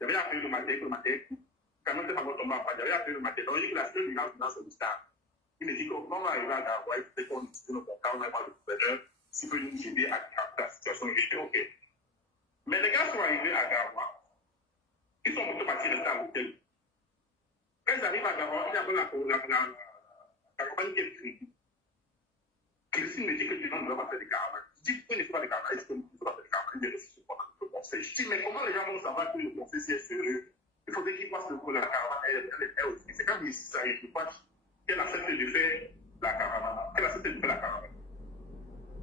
Il avait à payer le matériel, quand même, n'était pas encore tombé en panne, il avait à payer le matériel. Donc, il dit que la seule urgence dans c'est le stade. Il me dit comment on va arriver à Garoua, il faut qu'on discute nos contrats, on a pas le gouverneur, s'il peut nous aider à la situation. Je dis ok. Mais les gars sont arrivés à Garoua, ils sont plutôt partis rester à l'hôtel. Quand ils arrivent à Garoua, il y avait la caravane qui est prise. Christine me dit que tu ne dois pas faire de caravane. Je dis, pourquoi il ne fait pas de caravane? Il ne faut pas faire de caravane. Il est le conseil. Je dis, mais comment les gens vont savoir que le conseil c'est sérieux? Il faudrait qu'ils passent le la caravane. Elle aussi. C'est quand il s'agit de pas qu'elle accepte de faire la caravane. Qu'elle accepte de faire la caravane.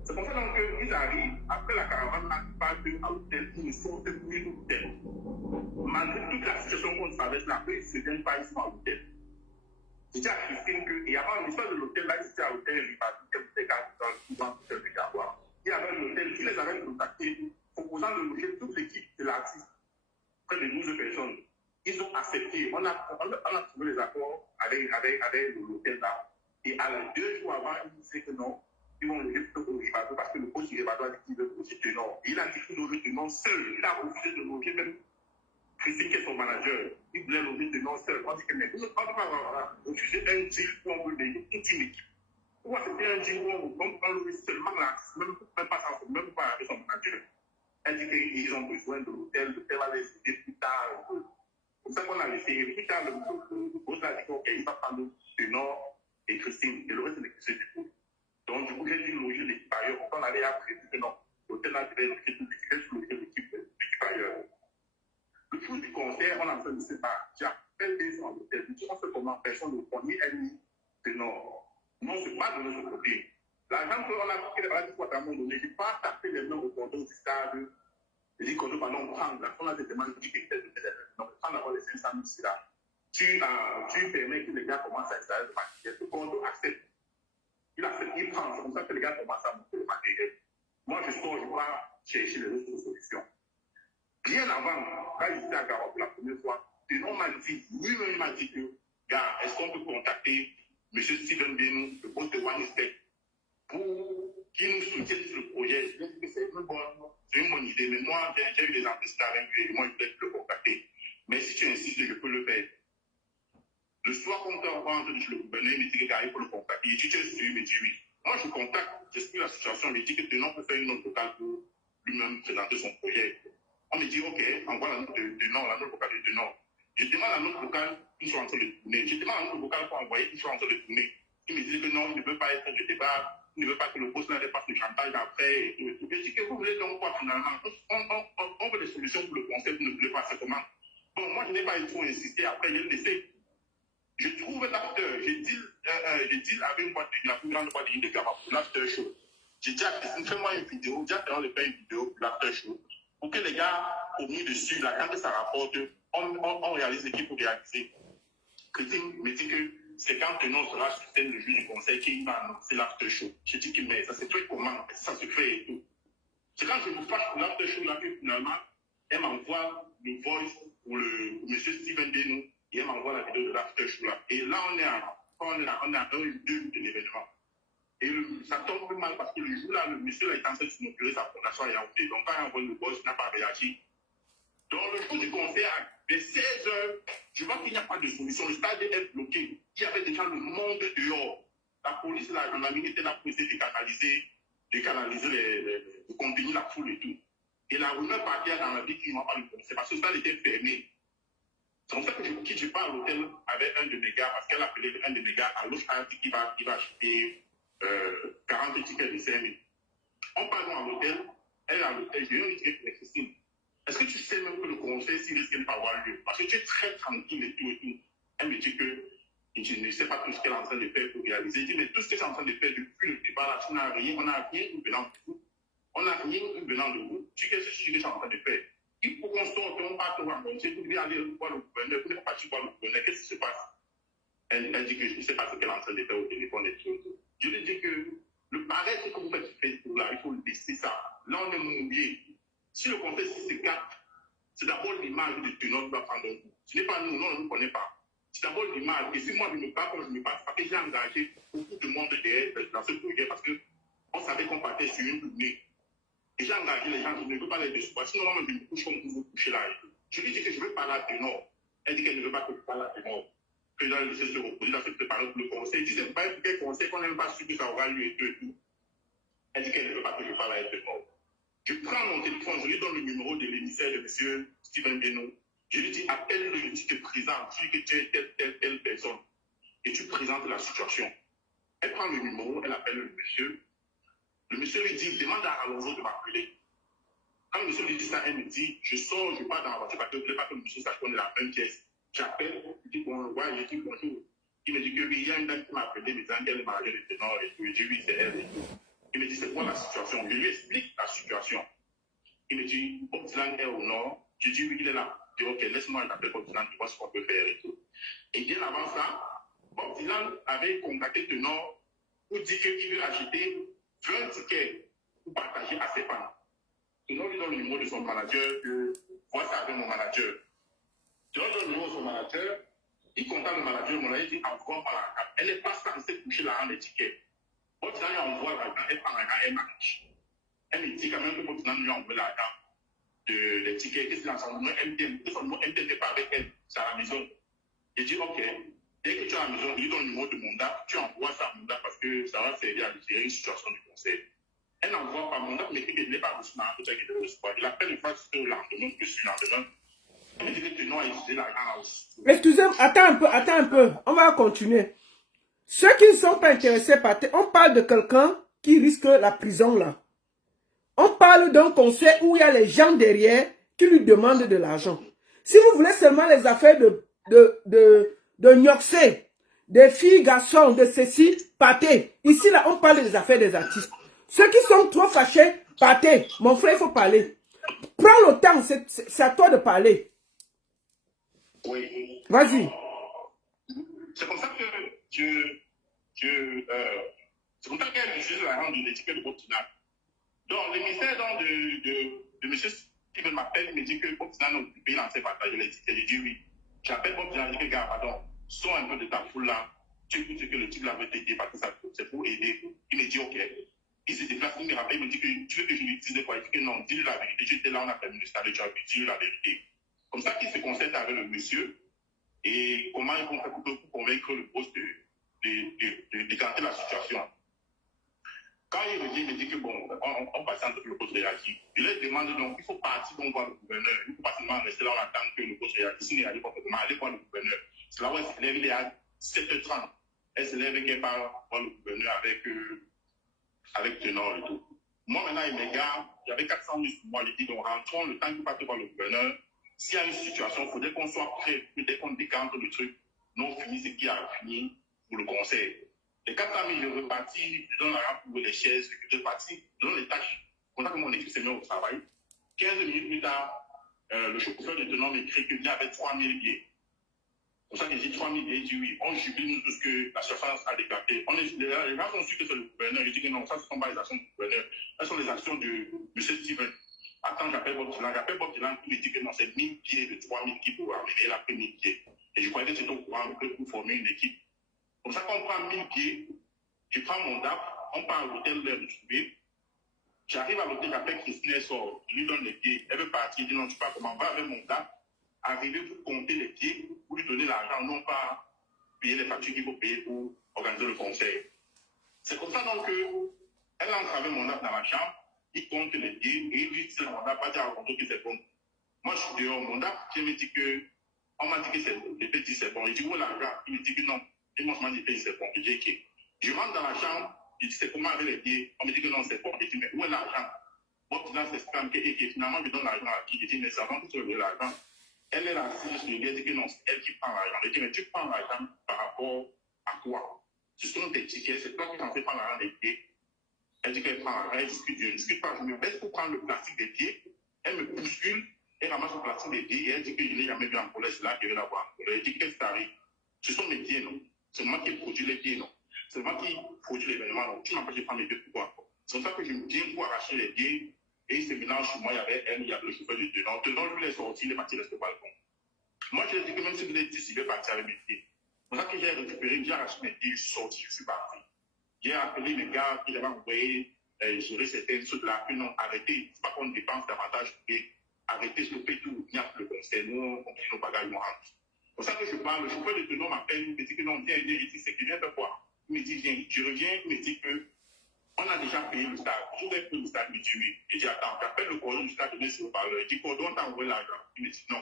C'est pour ça qu'ils arrivent, après la caravane, ils partent à l'hôtel, ils sont venus à l'hôtel. Malgré toute la situation qu'on traverse là, eux, ils ne se viennent pas, ils sont à l'hôtel. Je dis à Christine qu'il y avait une histoire de l'hôtel là, ils étaient à l'hôtel, ils partaient des gars dans l'hôtel de Garoua. Il y avait l'hôtel qui les avait contactés, proposant de loger toute l'équipe de l'artiste, près de 12 personnes. Ils ont accepté. On a trouvé les accords avec l'hôtel là. Et à 2 jours avant, ils disaient que non, ils vont loger plutôt au Ribado parce que le coach Ribado a dit qu'il veut loger Ténor. Il a dit qu'il veut loger Ténor seul. Il a refusé de loger même Christine, qui est son manager, il voulait nommer de non seul. On dit que, mais vous ne pouvez pas refuser un deal où on veut payer toute une équipe. Pourquoi c'était un deal où on loue seulement l'artiste, même pas avec son manager. Elle dit qu'ils ont besoin de l'hôtel, l'hôtel va les aider plus tard. C'est pour ça qu'on a laissé. Et plus tard, le boss a dit, OK, il va prendre Tenor et Christine. Et le reste, c'est du coup. Donc, du coup, j'ai dû loger l'équipe ailleurs. On avait appris que non, l'hôtel a été loger l'équipe ailleurs. Le jour du concert, on a fait, je ne sais pas, j'appelle des gens à l'hôtel. Je dis, on fait comment? Personne ne connaît, elle dit, non, non, c'est pas de notre côté. L'argent qu'on a pris, elle a dit quoi à un moment donné, je n'ai pas tapé les noms au compteur du stade. Je dis qu'on doit non prendre. On a des demandes qui étaient de donc, prends d'abord les 500 000 c'est là. Tu permets que les gars commencent à installer le matériel. Le compteur accepte. Il accepte, il prend. C'est comme ça que les gars commencent à monter le matériel. Moi, je sors, je vais chercher les autres solutions. Bien avant, quand j'étais à Garoua pour la première fois, Tenon m'a dit, lui-même m'a dit que, gars, est-ce qu'on peut contacter M. Steven Benou, le boss de One Step, pour qu'il nous soutienne sur le projet? Je dis que c'est une bonne idée, mais moi, j'ai eu des entretiens avec lui et moi, je voulais le contacter. Mais si tu insistes, je peux le faire. Le soir, quand on était en train de le gouverneur, il me dit que gars, il faut le contacter. Il dit, tu es sûr? Il me dit oui. Moi, je contacte, j'explique la situation, il me dit que Tenon peut faire une note locale pour lui-même présenter son projet. On me dit, OK, envoie la note de Nord, la note vocale de Nord. Je demande la note vocale, ils sont en train de tourner. Je demande la note vocale pour envoyer, ils sont en train de tourner. Ils me disent que non, il ne veut pas être de débat, il ne veut pas que le poste n'ait pas de chantage après. Je dis que vous voulez donc quoi finalement? On veut des solutions pour le concept, vous ne voulez pas faire comment? Bon, moi, je n'ai pas trop insisté, après, j'ai laissé. Je trouve l'acteur, j'ai dit avec une boîte de la plus grande boîte de l'idée pour l'after show. J'ai dit à Christine, fais-moi une vidéo, j'ai attends de faire une vidéo pour l'after show. Pour que les gars, au milieu dessus, là, quand ça rapporte, on réalise l'équipe pour réaliser. Christine me dit que c'est quand Tenon sera sur scène le jour du conseil qu'il va annoncer l'after show. J'ai dit que mais ça se fait comment? Ça se fait et tout. C'est quand je me fâche pour l'after show là que finalement, elle m'envoie le voice pour le monsieur Steven Denou et elle m'envoie la vidéo de l'after show là. Et là, on est à un ou deux de l'événement. Et ça tombe mal parce que le jour là, le monsieur là, est en train de s'inaugurer sa fondation à Yaoundé. Donc, quand il envoie le boss, il n'a pas réagi. Donc, le jour du concert, à 16h, je vois qu'il n'y a pas de solution. Le stade est bloqué. Il y avait déjà le monde dehors. La police, là, dans la mine, était là pour essayer de canaliser de contenir la foule et tout. Et la rumeur partait dans la ville qui ne m'a pas le concert parce que le stade était fermé. C'est comme ça que je pars à l'hôtel avec un de mes gars parce qu'elle appelait un de mes gars à l'autre qui va acheter 40 tickets de 5 000. On part à l'hôtel, elle est à l'hôtel, j'ai un ticket pour Christine. Est-ce que tu sais même que le conseil, s'il risque de ne pas avoir lieu? Parce que tu es très tranquille et tout et tout. Elle me dit que je ne sais pas tout ce qu'elle est en train de faire pour réaliser. Je dis, mais tout ce que tu es en train de faire depuis le départ, là, tu n'as rien, on n'a rien eu venant de vous. On n'a rien eu venant de vous. Tu sais ce que tu es en train de faire. Il faut qu'on sorte, on part au rencontrer, vous devez aller voir le gouverneur, vous n'êtes pas parti voir le gouverneur, qu'est-ce qui se passe? Elle dit que je ne sais pas ce qu'elle est en train de faire au téléphone et tout. Je lui dis que le pareil, c'est que vous faites sur Facebook là, il faut laisser ça. Là, on est mouillé. Si le contexte se gâte, c'est d'abord l'image de Tenon qui va prendre un coup. Ce n'est pas nous, on ne nous connaît pas. C'est d'abord l'image. Et si moi je me bats comme je me bats, parce que j'ai engagé beaucoup de monde derrière dans ce projet parce qu'on savait qu'on partait sur une tournée. Et j'ai engagé les gens, je ne veux pas les décevoir. Sinon, moi, je me couche comme vous vous couchez là. Je lui dis que je veux parler à Tenon. Elle dit qu'elle ne veut pas que je parle à Tenon. Que là, je se reposer, là, se préparer pour le conseil. Elle dit, c'est pas un conseil qu'on n'aime pas sûr que ça aura lieu et tout. Elle dit qu'elle ne veut pas que je parle à Tenon. Je prends mon téléphone, je lui donne le numéro de l'émissaire de M. Steven Benou. Je lui dis, appelle-le, je te présente, tu dis que tu es telle personne. Et tu présentes la situation. Elle prend le numéro, elle appelle le monsieur. Le monsieur lui dit, demande à Alonso de m'appeler. Quand le monsieur lui dit ça, elle me dit, je sors, je pars dans la voiture parce que je ne voulais pas que le monsieur sache qu'on est la même pièce. J'appelle, je dis bonjour, je dis bonjour. Il me dit que oui, il y a une dame qui m'a appelé, me disant qu'elle est mariée de Ténor et tout. Je dis oui, c'est elle et tout. Il me dit, c'est quoi la situation? Je lui explique la situation. Il me dit, Bob Dylan est au nord. Je dis, oui, il est là. Je dis, ok, laisse-moi l'appeler Bob Dylan, tu vois ce qu'on peut faire et tout. Et bien avant ça, Bob Dylan avait contacté Ténor pour dire qu'il veut acheter 20 tickets pour partager à ses fans. Ténor lui donne le numéro de son manager, que voici avec mon manager. Ténor donne le numéro de son manager, il contacte le manager, mon manager dit, envoie par la carte. Elle n'est pas censée toucher l'argent des tickets. Bob Dylan lui envoie l'argent, elle prend l'argent, elle marche. Elle me dit quand même que Bob Dylan lui a envoyé l'argent des tickets, que c'est dans son numéro MTN, que son numéro MTN n'est pas avec elle, c'est à la maison. Je dis, ok, dès que tu es à la maison, je lui donne le numéro de Monda, tu envoies ça à Monda parce que ça va servir à gérer une situation du conseil. Elle n'envoie pas Monda, mais qu'il n'est pas reçu dans tout ça. Il appelle une fois le lendemain, plus le lendemain. Elle me dit que tu n'as pas utilisé l'argent aussi. Excusez-moi, attends un peu. On va continuer. Ceux qui ne sont pas intéressés par... On parle de quelqu'un qui risque la prison là. On parle d'un conseil où il y a les gens derrière qui lui demandent de l'argent. Si vous voulez seulement les affaires de Nyoxé, des filles, garçons, de ceci, partez. Ici là, on parle des affaires des artistes. Ceux qui sont trop fâchés, partez. Mon frère, il faut parler. Prends le temps, c'est à toi de parler. Oui. Vas-y. C'est comme ça que c'est comme ça qu'elle utilise l'argent de l'étiquette de Botina. Donc, l'émissaire de M. Steven m'appelle, il me dit que Botina n'a occupé l'ancien partage de l'étiquette. Je dis oui. J'appelle Botina, je dis, gars, pardon, sors un peu de ta foule là. Tu écoutes ce que le type l'avait dit parce que c'est pour aider. Il me dit, ok. Il se déplace, il me rappelle, il me dit que tu veux que je lui dise quoi? Il dit que non, dis-lui la vérité. J'étais là, on a terminé le stade de job, dis-lui la vérité. Comme ça qu'il se concerte avec le monsieur. Et comment ils vont faire pour convaincre le boss de décanter la situation. Quand il revient, il me dit que bon, on passe entre le boss réagit. Il leur demande donc, il faut partir donc voir le gouverneur. Il ne faut pas seulement rester là, on attend que le boss réagisse. S'il n'y arrive pas, il faut aller voir le gouverneur. C'est là où elle se lève, il est à 7h30. Elle se lève et qu'elle part voir le gouverneur avec Tenor et tout. Moi maintenant, il me garde, j'avais 400 000 sur moi, il dit donc rentrons le temps qu'il parte voir le gouverneur. S'il y a une situation, il faudrait qu'on soit prêt, dès qu'on décante le truc, nous on finit ce qui a fini pour le conseil. Les 400 000, je repartis, je donne l'argent pour les chaises, je repartis, je donne les tâches. Pendant que mon équipe s'est mise au travail, 15 minutes plus tard, le chauffeur de tenant m'écrit qu'il y avait 3 000 billets. Pour ça que j'ai dit 3 000 billets, il dit oui. On jubile nous tous que la surface a décapé. Les gens sont sûrs que c'est le gouverneur. Je dis que non, ça ne sont pas les actions du gouverneur. Ce sont les actions de M. Steven. Attends, j'appelle Bob Dylan. J'appelle Bob Dylan qui me dit que non, c'est 1000 pieds de 3000 qui pour amener la première pied. Et je croyais que c'était au courant pour former une équipe. Comme ça, quand on prend 1000 pieds, je prends mon DAP, on part à l'hôtel de trouver. J'arrive à l'hôtel, j'appelle Christine, elle sort, je lui donne les pieds. Elle veut partir, je dis non, tu pars comment? On va avec mon DAP, arriver pour compter les pieds, pour lui donner l'argent, non pas payer les factures qu'il faut payer pour organiser le conseil. C'est comme ça donc qu'elle entre avec mon DAP dans la chambre. Il compte les pieds et il dit c'est mon DAP, pas dire à compter que c'est bon. Moi, je suis dehors, mon DAP, je me dis que, on m'a dit que c'est bon, les petits c'est bon. Il dit où est l'argent? Il me dit que non, et moi, je m'en dis que c'est bon. Je dis ok. Je rentre dans la chambre, je dis c'est comment avec les pieds? On me dit que non, c'est bon. Je dis mais où est l'argent? Bon, finalement, c'est spam que finalement, je donne l'argent à qui? Je dis mais c'est avant que tu aies l'argent. Elle est assise, je lui dis que non, c'est elle qui prend l'argent. Je dis mais tu prends l'argent par rapport à quoi? Ce sont tes tickets, c'est toi qui t'en fais prendre l'argent des pieds. Elle dit qu'elle prend l'argent, elle discute, je ne discute pas, je me baisse pour prendre le plastique des pieds. Elle me bouscule, elle ramasse le plastique des pieds et elle dit que je ne l'ai jamais vu en collège, c'est là qu'elle veut l'avoir en collège. Elle dit qu'est-ce qui t'arrive? Ce sont mes pieds, non? C'est moi qui produis les pieds, non? C'est moi qui produis l'événement, non? Tu m'empêches de prendre mes pieds pour quoi? C'est comme ça que je me viens pour arracher les pieds et il se mélange sur moi, il y avait elle, il y avait le chauffeur de Tenor. Tenor, lui, il est sorti, il est parti rester au balcon. Moi, je lui ai dit que même si vous êtes 10, il va partir avec mes pieds. C'est pour ça que j'ai récupéré, j'ai arraché mes pieds, je suis sorti, je suis parti. J'ai appelé mes gars qui avaient envoyé gérer certains trucs là, que non, arrêtez, c'est pas qu'on dépense davantage, et arrêtez, stoppez tout, il y a le conseil, nous, on continue nos bagages, nous rentre. C'est pour ça que je parle, le chauffeur de Tenor m'appelle, il me dit que non, viens aider, il dit, c'est que viens faire quoi? Il me dit, viens, je reviens, il me dit que on a déjà payé le stade. Je voudrais payer le stade, il me dit oui. Il dit, attends, j'appelle le cordon du stade, je vais parler. Il dit, cordon, t'as envoyé l'argent. Il me dit non.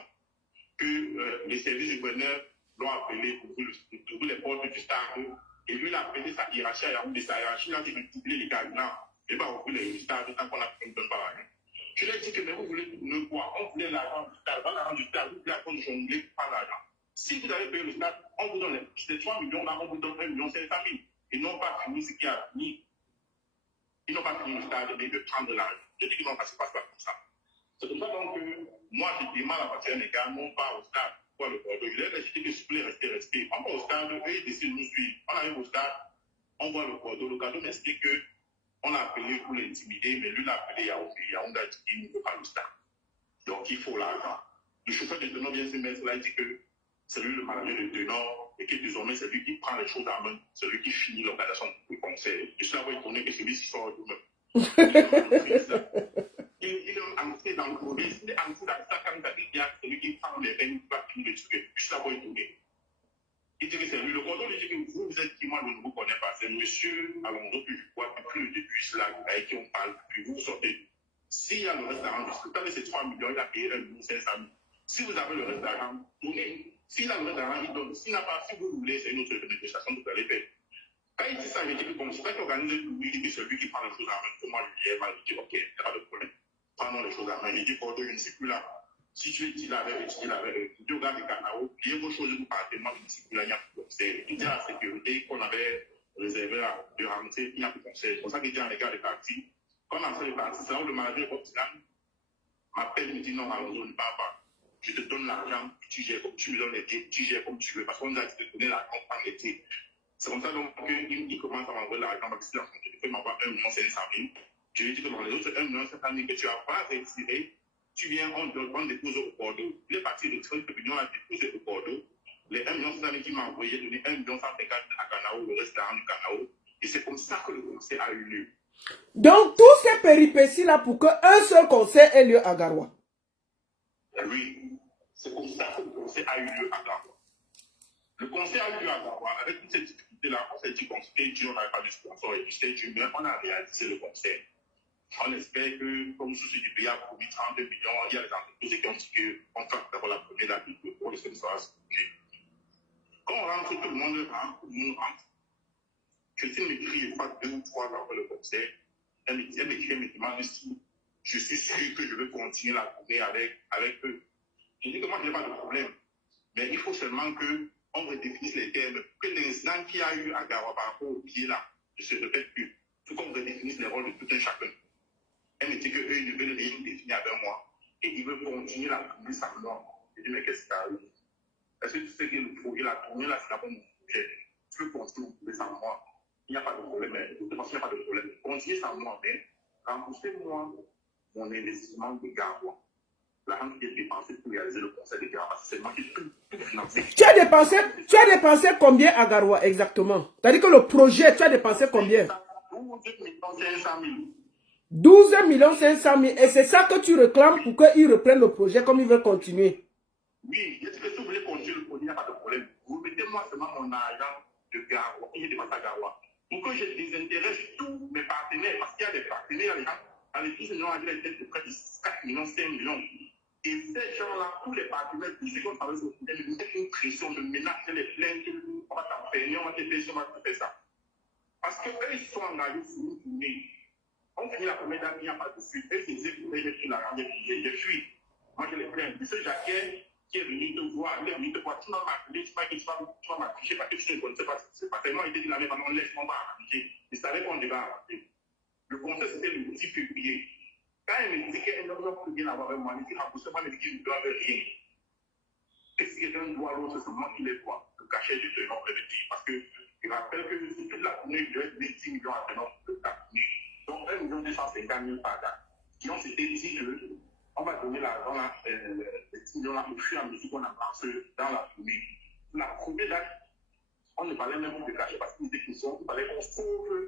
Que les services du gouverneur l'ont appelé pour ouvrir les portes du stade. Et lui, il a appelé sa hiérarchie à Yaoundé. Sa hiérarchie, là, il veut doubler les gars. Non, il va ouvrir les stades tant qu'on ne donne pas l'argent. Je lui ai dit que, mais vous voulez ne quoi? On voulait l'argent du stade. On l'argent du stade, vous voulez la cause jongler par l'argent. Si vous avez payé le stade, on vous donne les 3 millions, là, on vous donne 1 million 500 000. Ils n'ont pas fini ce qui a fini. Ils n'ont pas fini le stade, mais ils veulent prendre l'argent. Je dis que non, ça ne se passe pas comme ça. C'est comme ça donc que moi, je demande à partir des gars, non pas au stade, quoi le cordon. Je leur ai dit que je voulais rester. On va au stade, eux, ils décident de nous suivre. On arrive au stade, on voit le cordon. Le cordon m'explique qu'on a appelé pour l'intimider, mais lui, il a appelé Yaoundé, il ne veut pas le stade. Donc, il faut l'argent. Le chauffeur de Tenor vient se mettre là, il dit que c'est lui le manager de Tenor et que désormais, c'est lui qui prend les choses en main, c'est lui qui finit l'organisation du conseil. Je suis là où il connaît que celui-ci sort de même. il est entré dans le projet, il est entré dans ça quand il y a celui qui prend les règnes, qui va finir le tuer, juste avant de tourner. Il dit que c'est lui. Le cordon lui dit que vous êtes qui, moi, je ne vous connais pas. C'est monsieur Alonso que je vois depuis le début, là, avec qui on parle, puis vous sortez. S'il y a le reste d'argent, vous avez ces 3 millions, il a payé 1,5 million. Si vous avez le reste d'argent, donnez. S'il a le reste d'argent, il donne. S'il n'a pas, si vous voulez, c'est une autre négociation que vous allez faire. Quand il dit ça, je dis que bon, c'est pas qu'organiser pour lui, il dit celui qui prend les choses en main. Que moi, je lui ai mal dit, ok, il n'y a pas de problème. Prenons les choses en main. Il dit, Porto, je ne suis plus là. Si tu dis là avec deux gars de Canao, il y a vos choses vous partez, moi, je ne suis plus là, il n'y a plus de conseil. Il dit à la sécurité qu'on avait réservé de rentrer, il n'y a plus de conseil. C'est pour ça qu'il dit à les gars de parti, quand on a fait les partis, c'est là où le manager Optilam m'appelle, me dit non, Alonso, ne parle pas. Je te donne l'argent, tu gères comme tu me donnes les dés, tu gères comme tu veux. Parce qu'on nous a dit de donner l'argent en été. C'est comme ça donc qu'il commence à m'envoyer l'argent parce qu'il a son téléphone, il m'envoie 1,5 million. Je lui dis que dans les autres 1,5 million que tu n'as pas retiré, tu viens, on dépose au Bordeaux. Il est parti de 30 millions, on a déposé au Bordeaux. Les 1,5 million qu'il m'a envoyé, donné 1,150 à Canao, le restaurant du Canao. Et c'est comme ça que le conseil a eu lieu. Donc, tous ces péripéties-là pour qu'un seul conseil ait lieu à Garoua. Oui, c'est comme ça que le conseil a eu lieu à Garoua. Le conseil a eu lieu à Garoua. Avec toutes ces difficultés-là, on s'est dit qu'on s'était dit, on n'avait pas de sponsor et puis mais on a réalisé le conseil. On espère que, comme souci du pays a promis 32 millions, il y a des entreprises qui ont dit qu'on va d'abord la première date pour le sponsor. Quand on rentre, tout le monde rentre. Christine m'écrit, je crois, 2 ou 3 ans après le conseil. Elle m'écrit, elle me demande si je suis sûr que je veux continuer la tournée avec eux. Je dis que moi, je n'ai pas de problème. Mais il faut seulement qu'on redéfinisse les termes, que l'incident qu'il y a eu à Garoua par rapport au pied là ne se répète plus. Il faut qu'on redéfinisse les rôles de tout un chacun. Elle me dit qu'eux, ils veulent rien définir avec moi. Et ils veulent continuer la tournée sans moi. Je dis, mais qu'est-ce qui arrive? Est-ce que tu sais qu'il faut, et la tournée là, c'est d'abord mon projet. Tu veux continuer la tournée sans moi? Il n'y a pas de problème. Je pense qu'il n'y a pas de problème. Continuez sans moi, mais remboursez-moi mon investissement de Garoua. L'argent qui est dépensé pour réaliser le conseil de Garoua, parce que c'est moi qui ai tout financé. Tu as dépensé combien à Garoua exactement? C'est-à-dire que le projet, tu as dépensé combien? 12 500 000. Et c'est ça que tu réclames pour qu'ils reprennent le projet comme ils veulent continuer. Oui, est-ce que si vous voulez continuer le projet, il n'y a pas de problème. Vous mettez-moi seulement mon argent de Garoua, et je dépense à Garoua, pour que je désintéresse tous mes partenaires, parce qu'il y a des partenaires, les gens, dans les 12 millions, il y a des têtes de près de 4 millions, 5 millions. Et ces gens-là, tous les partenaires, tous ceux qui ont travaillé sur le projet, me mettent une pression, me menacent, les plaintes, on va t'enfermer, on va te faire, on va te faire ça. Parce qu'eux, ils sont engagés sur une tournée. On finit la première date, il n'y a pas de suite. Eux, ils disaient que j'ai pris l'argent, j'ai fui. Moi, je les plains. M. Jacquet, qui est venu te voir, il est venu te voir. Tu m'as appelé, tu vas m'afficher parce que tu ne connaissais pas. C'est pas tellement été dit la même façon, laisse-moi pas afficher. Il savait qu'on devait afficher. Le conseil, c'était le 10 février. Quand il me dit qu'elle n'a plus rien à voir avec moi, il dit, remboursez-moi, il me dit qu'il ne doit rien. Qu'est-ce que quelqu'un doit à l'autre, c'est moi qui les dois. Le cachet du tenant, je le dis. Parce que je rappelle que sur toute la tournée, je dois être 10 millions à tenant de la tournée. Donc, 1 250 000 par date. Qui ont s'était dit qu'on va donner l'argent, les 10 millions là, au fur et à mesure qu'on avance dans la tournée. La première date, on ne parlait même plus de cachet parce qu'il était question, il fallait qu'on sauve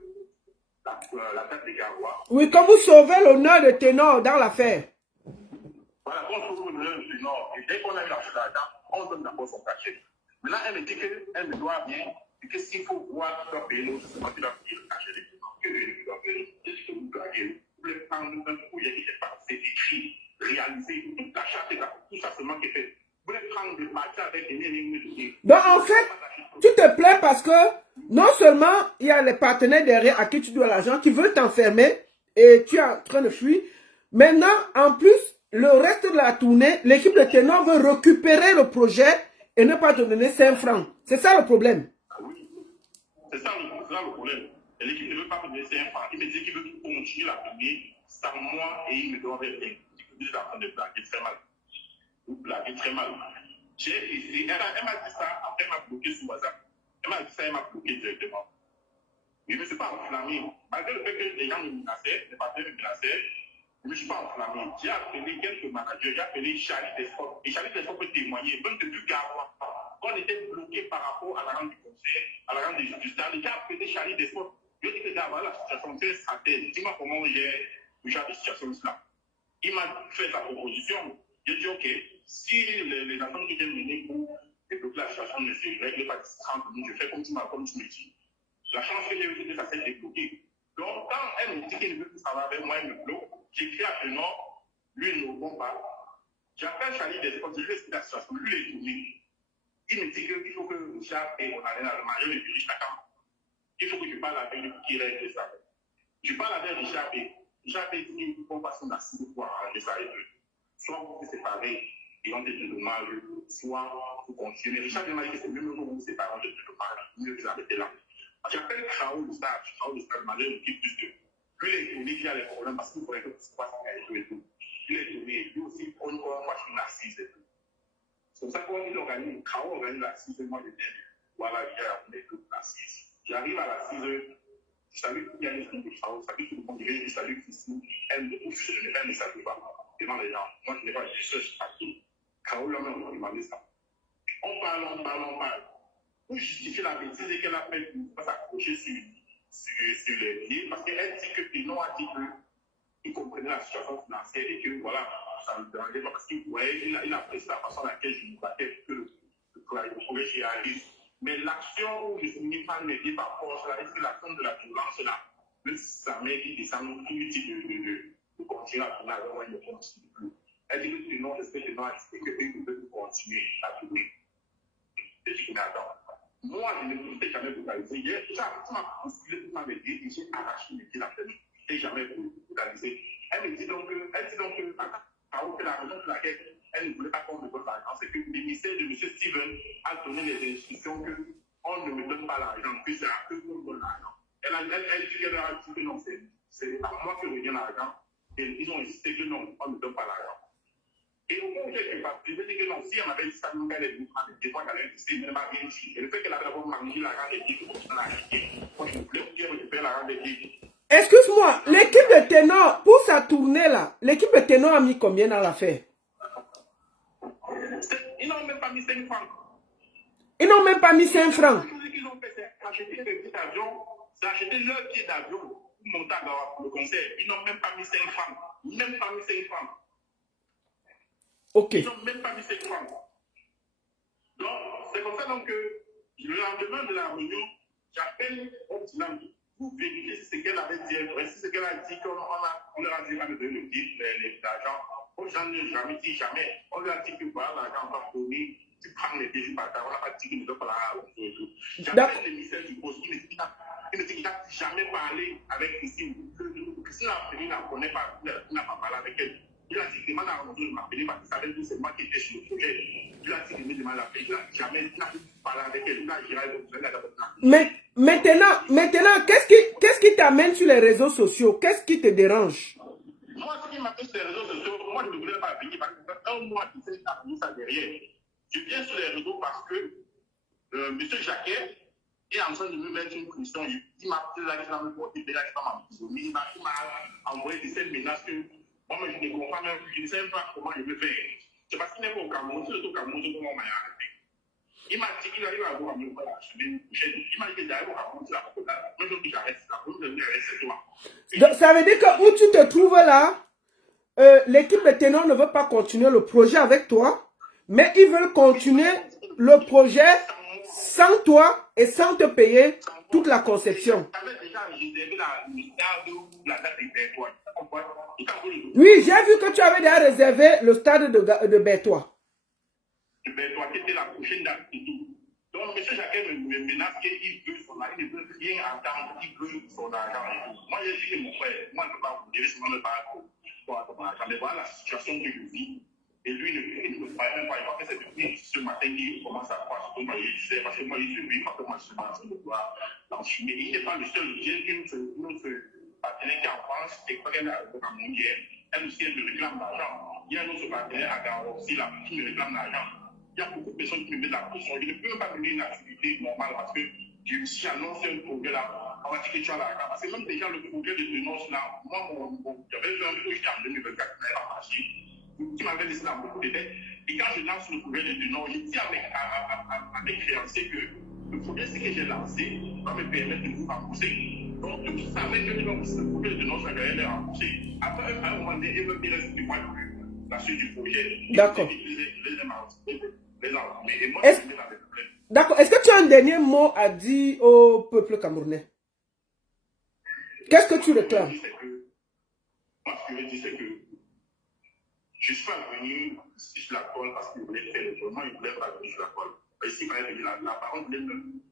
la date de Garoua. Oui, quand vous sauvez l'honneur de ténor dans l'affaire. Voilà, qu'on sauve l'honneur de ténor. Et dès qu'on a eu l'argent, on donne d'abord son cachet. Maintenant, elle me dit qu'elle me doit bien, et que s'il faut voir qui doit payer l'autre, c'est moi qui dois payer le cachet des ténors. Que je dois payer. Qu'est-ce que vous gagnez? Vous voulez prendre un projet qui est passé, écrit, réalisé, toute la charte, tout ça, c'est moi qui ai fait. Vous voulez prendre des parties avec des lignes. Donc, en fait, tu te plains parce que non seulement il y a les partenaires derrière à qui tu dois l'argent qui veulent t'enfermer et tu es en train de fuir. Maintenant, en plus, le reste de la tournée, l'équipe de ténor veut récupérer le projet et ne pas te donner 5 francs. C'est ça le problème. Oui, c'est ça le problème. Et l'équipe ne veut pas me donner 5 francs. Il me dit qu'il veut continuer la tournée sans moi et il me doit rien. Il est en train de blaguer très mal. Vous blaguez très mal. J'ai essayé. Elle m'a dit ça, après elle m'a bloqué sur WhatsApp. Elle m'a dit ça, elle m'a bloqué directement. Je ne me suis pas enflammé. Malgré le fait que les gens me menaçaient, les partenaires me menaçaient, je ne me suis pas enflammé. J'ai appelé quelques managers, j'ai appelé Charlie Desfort. Et Charlie Desfort peut témoigner, même depuis Garoua. Quand on était bloqué par rapport à la rente du conseil, à la rente des justices, j'ai appelé Charlie Desfort. Je lui ai dit que voilà, la situation, c'est une stratégie. Dis-moi comment j'ai cette situation-là. Il m'a fait sa proposition. J'ai dit, OK, si les attentes que j'ai menées pour débloquer la situation ne se règlent pas d'ici 30 minutes, je fais comme tu me dis. La chance que j'ai eue, c'est que ça s'est débloqué. Donc, quand elle me dit qu'elle ne veut plus travailler avec moi, elle me bloque. J'écris à Benoît, lui, il ne répond pas. J'appelle Charlie des écoles, je lui explique la situation. Lui, il est tourné. Il me dit qu'il faut que Richard et on allait dans le mariage, je dirige la camp. Il faut que je parle avec lui pour qu'il règle ça. Je parle avec Richard et Richard dit qu'il faut passer une assise pour arranger ça et tout. Soit vous vous séparez et on te dommage, soit vous continuez. Richard m'a dit que c'est mieux que vous vous séparez, on te dommage, mieux que vous arrêtez là. J'appelle Raoul le stage m'a dit plus que lui, il est étonné qu'il y a des problèmes parce qu'il faudrait que tout se passe et tout. Il est étonné, lui aussi, on va faire une assise et tout. C'est pour ça qu'on organise, Raoul organise l'assise, moi je dis, voilà, il y a l'assise. J'arrive à l'assise, je salue il y a des trucs de Raoul, je salue tout le monde, je salue ici, elle ne salue pas devant les gens. Moi je n'ai pas de recherche partout. Raoul là-même, il m'a dit ça. On parle. Pour justifier la bêtise qu'elle a faite pour s'accrocher sur les pieds, parce qu'elle dit que Pénon a dit qu'il comprenait la situation financière et que voilà, ça ne me dérangeait pas parce qu'il voyait, il apprécie la façon dans laquelle je me battais pour que le projet s'y arrive. Mais l'action où je finis par me dire par force, c'est l'action de la violence là. Même si sa mère qui descend plus vite de continuer à tourner avec moi, il ne continue plus. Elle dit que Pénon, est-ce que Pénon a dit que Pénon peut continuer à tourner. Je dis que mais attends. Moi, je ne me suis jamais brutalisé. Hier, tu m'as bousculé toute ma métier et j'ai arraché mes pieds la tête. Je n'ai jamais brutalisé. Elle me dit donc que, la raison pour laquelle elle ne voulait pas qu'on me donne l'argent, c'est que l'émissaire de M. Steven a donné les instructions qu'on ne me donne pas l'argent, que c'est à eux qu'on me donne l'argent. Elle dit qu'elle a dit que non, c'est à moi que revient l'argent. Et ils ont insisté que non, on ne me donne pas l'argent. Et au moment où j'ai parti, je me dis que non, si on avait dit ça, nous, elle est venue prendre des fois qu'elle avait dit, elle m'a bien dit. Et le fait qu'elle avait d'abord mangé l'argent des guides, on a arrêté. Moi, je voulais dire, je fais l'argent des guides. Excuse-moi, l'équipe de ténor, pour sa tournée là, l'équipe de ténor a mis combien dans l'affaire? Ils n'ont même pas mis 5 francs. Ils n'ont même pas mis 5 francs. Ce qu'ils ont fait, c'est acheter des billets d'avion, c'est acheter leur billet d'avion pour monter à Gawa pour le concert. Ils n'ont même pas mis 5 francs. Même pas mis 5 francs. Ok. Ils n'ont même pas mis 5 francs. Donc, c'est comme ça donc, que le lendemain de la réunion, j'appelle Optinam pour vérifier si c'est qu'elle avait dit, si c'est qu'elle a dit qu'on leur a dit de donner l'argent. Aux gens ne jamais dit jamais. On lui a dit que voilà, l'argent va donner, tu prends les défis par terre. On n'a pas dit qu'il ne doit pas l'argent. J'appelle l'émissaire du poste, il me dit qu'il n'a jamais parlé avec Christine. Christine n'a connaît pas, il n'a pas parlé avec elle. Il a dit qu'il m'a rencontré de m'appeler parce qu'il savait que c'est moi qui étais sur le projet. Il a dit qu'il me demande la paix. Il n'a jamais parlé avec elle. Il a géré le projet. Mais maintenant, qu'est-ce qui t'amène sur les réseaux sociaux? Qu'est-ce qui te dérange? Moi, ce qui m'amène sur les réseaux sociaux, moi, je ne voulais pas venir parce que ça fait un mois qu'il s'est mis ça derrière. Je viens sur les réseaux parce que M. Jacquet est en train de me mettre une pression. Il m'a appelé là, il m'a porté là, il m'a envoyé des scènes menaces que moi, je ne comprends même plus. Je ne sais même pas comment je vais faire. C'est parce qu'il n'est pas au Cameroun. C'est au Cameroun, c'est comment on m'a arrêté. Il m'a dit qu'il arrive à avoir un peu la semaine prochaine. Il m'a dit qu'il arrive à avoir la semaine prochaine. Moi, je dis j'arrête ça. Moi, je dis c'est toi. Donc, ça veut dire que où tu te trouves là, l'équipe de ténor ne veut pas continuer le projet avec toi, mais ils veulent continuer le projet sans toi et sans te payer toute la conception. J'avais déjà réservé le stade ou la date des Bertois. Oui, j'ai vu que tu avais déjà réservé le stade de Bertois. De Bertois, qui était la prochaine date et tout. Donc, M. Jacquet me menace qu'il veut son argent, il ne veut rien entendre, il veut son argent et tout. Moi, j'ai dit que mon frère, moi, je ne peux pas vous dire, sinon, je ne peux pas pour ton argent. Mais voilà la situation que je vis. Et lui, il ne me croyait même pas. Il croit que c'est depuis ce matin qu'il commence à croire. Moi, je disais, parce que moi, il se vit, parce que moi, je suis en train de voir l'enfumer. Il n'est pas le seul. J'ai notre partenaire qui est en France, et quand elle est au Cameroun, elle aussi, elle me réclame l'argent. Il y a un autre partenaire à Gao aussi, là, qui me réclame l'argent. Il y a beaucoup de personnes qui me mettent la pression. Je ne peux même pas mener une activité normale parce que je suis annoncé un projet là. On va dire que tu as l'argent. Parce que même déjà, le projet de dénonce là, moi, j'avais fait un projet en 2024 qui n'avait pas marché, qui m'avait laissé dans beaucoup de dettes. Et quand je lance le projet de dénonce, je dis à mes créanciers que le projet, ce que j'ai lancé, va me permettre de vous rembourser. Donc, je savais que le projet de notre salaire est remboursé. Après, à un moment donné, il me dit, moi la suite du projet. D'accord. Est-ce D'accord. Est-ce que tu as un dernier mot à dire au peuple camerounais? Qu'est-ce que tu réclames? Moi, ce que je dis, c'est que je suis pas venu ici sur la colle parce qu'il voulait faire le tournoi, il voulait pas venir sur la colle. Ici, par exemple, la parole voulait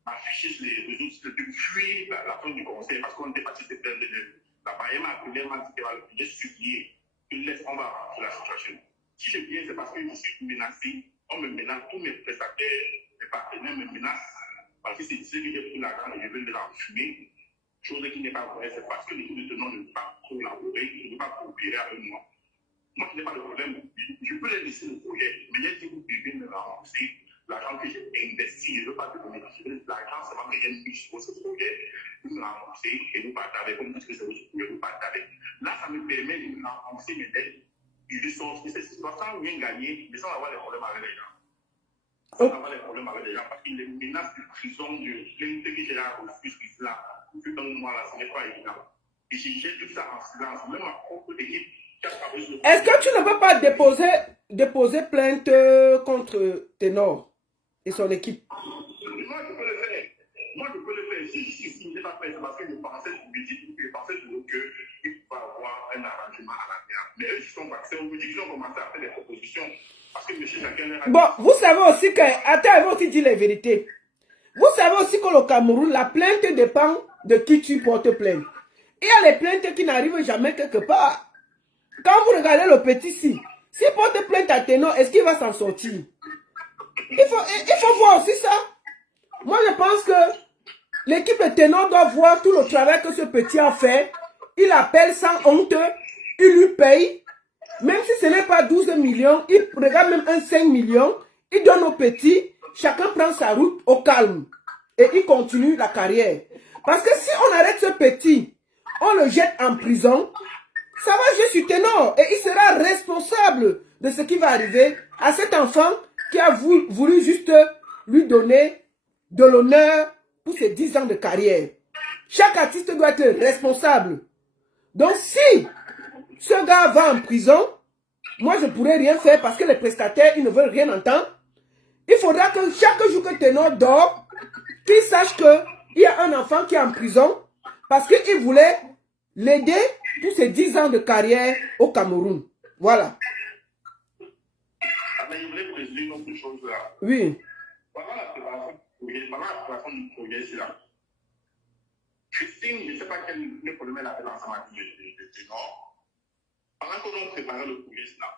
m'afficher sur les réseaux sociaux depuis la fin du conseil parce qu'on était parti de plein de la barrière m'a appelé, m'a dit qu'il est supplié, qu'il laisse, on va arranger la situation. Si je viens, c'est parce que je suis menacé, on me menace, tous mes prestataires, mes partenaires me menacent parce que c'est ici que j'ai pris l'argent et je veux les enfumer. Chose qui n'est pas vraie, c'est parce que les gens de tenants ne veulent pas collaborer, ne veulent pas coopérer avec moi. Moi, je n'ai pas de problème. Je peux les laisser le projet, mais si vous devez me rembourser l'argent que j'ai investi, je ne veux pas te donner l'argent, c'est moi que j'ai mis sur ce projet, vous me rembourser et vous partagez comme que c'est votre projet, vous partagez. Là, ça me permet de me rembourser mes dettes. Je sors, c'est sans rien gagner, mais sans avoir des problèmes avec les gens. Sans avoir des problèmes avec les gens, parce qu'il les menace de prison, de plainte que j'ai là, refuse là, que dans moi là, ce n'est pas évident. Et j'ai tout ça en silence, même ma propre équipe. Est-ce que tu ne peux pas déposer plainte contre Ténor et son équipe? Moi, je peux le faire. Moi, je peux le faire. Si je n'ai pas fait, c'est parce que je pensais toujours qu'il faut avoir un arrangement à l'avenir. Mais eux, ils sont passés au bout, ils ont commencé à faire des propositions. Parce que M. Chacun a... Bon, vous savez aussi que... Attends, elle va aussi dire la vérité. Vous savez aussi que le Cameroun, la plainte dépend de qui tu portes plainte. Il y a les plaintes qui n'arrivent jamais quelque part. Quand vous regardez le petit s'il porte plainte à Ténor, est-ce qu'il va s'en sortir? Il faut voir aussi ça. Moi, je pense que l'équipe de Ténor doit voir tout le travail que ce petit a fait. Il appelle sans honte, il lui paye. Même si ce n'est pas 12 millions, il regarde même un 5 millions, il donne au petit, chacun prend sa route au calme. Et il continue la carrière. Parce que si on arrête ce petit, on le jette en prison, ça va jouer sur Ténor. Et il sera responsable de ce qui va arriver à cet enfant qui a voulu juste lui donner de l'honneur pour ses 10 ans de carrière. Chaque artiste doit être responsable. Donc si ce gars va en prison, moi je ne pourrais rien faire parce que les prestataires, ils ne veulent rien entendre. Il faudra que chaque jour que Ténor dort, qu'il sache qu'il y a un enfant qui est en prison parce qu'il voulait l'aider pour ses 10 ans de carrière au Cameroun. Voilà. Mais je voulais préciser une autre chose là. Oui. Pendant la préparation du projet, c'est là. Christine, je ne sais pas quel problème elle avait dans sa matière de Ténor. Pendant que l'on préparait le projet, c'est là.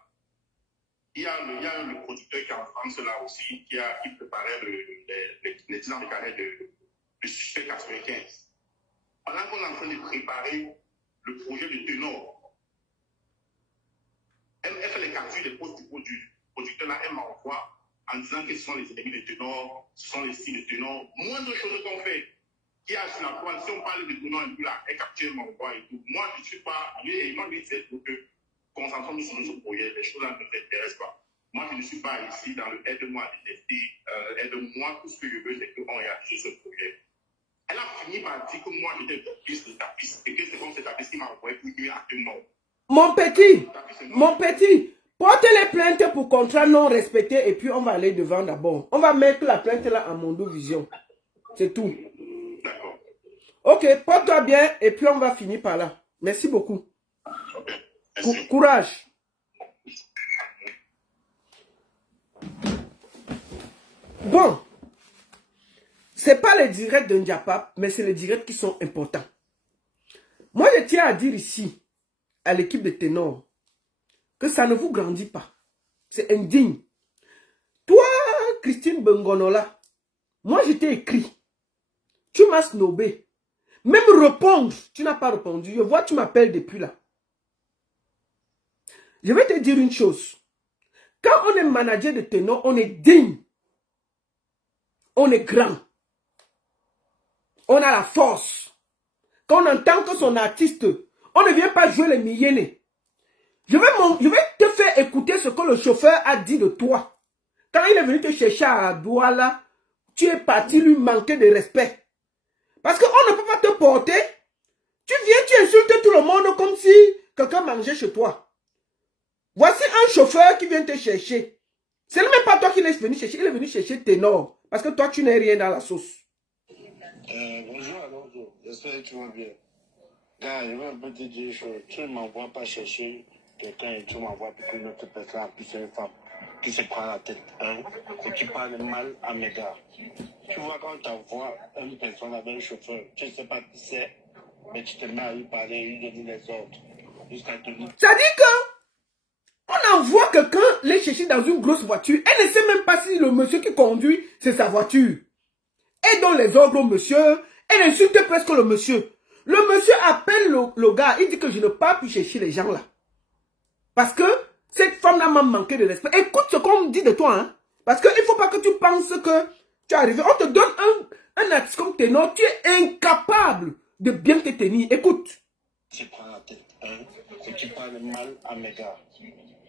Il y a le producteur qui est en France là aussi, qui préparait les 10 ans de carrière de Suspect 95. Pendant qu'on est en train de préparer le projet de Ténor, elle fait les captures des postes du producteur là, elle m'envoie en disant que ce sont les ennemis de Ténor, ce sont les styles de Ténor. Moins de choses qu'on fait. Qui a sur la toile, si on parle de Ténor un peu là, elle capture m'envoie et tout. Moi, je ne suis pas, lui, moi, lui, c'est pour que concentrons-nous sur ce projet, les choses là ne m'intéressent pas. Moi, je ne suis pas ici dans le aide-moi à détester, aide-moi, tout ce que je veux, c'est qu'on réalise ce projet. Elle a fini par dire que moi, j'étais de tapiste, et que c'est comme cette tapiste qui m'a envoyé pour lui actuellement. Mon petit, portez les plaintes pour contrat non respecté et puis on va aller devant d'abord. On va mettre la plainte là en Mondo Vision. C'est tout. D'accord. Ok, porte-toi bien et puis on va finir par là. Merci beaucoup. Okay. Courage. Bon, c'est pas les directs de Ndiapap, mais c'est les directs qui sont importants. Moi, je tiens à dire ici, à l'équipe de Ténor, que ça ne vous grandit pas. C'est indigne. Toi, Christine Bengonola, moi, je t'ai écrit. Tu m'as snobé. Même répondre, tu n'as pas répondu. Je vois, tu m'appelles depuis là. Je vais te dire une chose. Quand on est manager de Ténor, on est digne. On est grand. On a la force. Quand on entend que son artiste, on ne vient pas jouer les milliers. Je vais te faire écouter ce que le chauffeur a dit de toi. Quand il est venu te chercher à Douala, tu es parti lui manquer de respect. Parce qu'on ne peut pas te porter Tu viens, tu insultes tout le monde comme si quelqu'un mangeait chez toi. Voici un chauffeur qui vient te chercher. Ce n'est même pas toi qui l'es venu chercher, il est venu chercher Ténor. Parce que toi, tu n'es rien dans la sauce. Bonjour Alonso, j'espère que tu vas bien. Gars, je vais un peu te dire une chose. Tu ne m'envoies pas chercher quelqu'un et tu m'envoies pour une autre personne, en plus c'est une femme qui se prend la tête, hein, et qui parle mal à mes gars. Tu vois, quand tu envoies une personne avec un chauffeur, tu ne sais pas qui c'est, mais tu te mets à lui parler, lui donner les ordres, jusqu'à te dire. Ça dit que on envoie quelqu'un les chercher dans une grosse voiture. Elle ne sait même pas si le monsieur qui conduit, c'est sa voiture. Elle donne les ordres au monsieur. Elle insulte presque le monsieur. Le monsieur appelle le gars. Il dit que je ne peux pas plus chercher les gens là. Parce que cette femme-là m'a manqué de respect. Écoute ce qu'on me dit de toi. Hein? Parce qu'il ne faut pas que tu penses que tu es arrivé. On te donne un artiste comme Ténor. Tu es incapable de bien te tenir. Écoute. Tu prends la tête, hein, et tu parles mal à mes gars.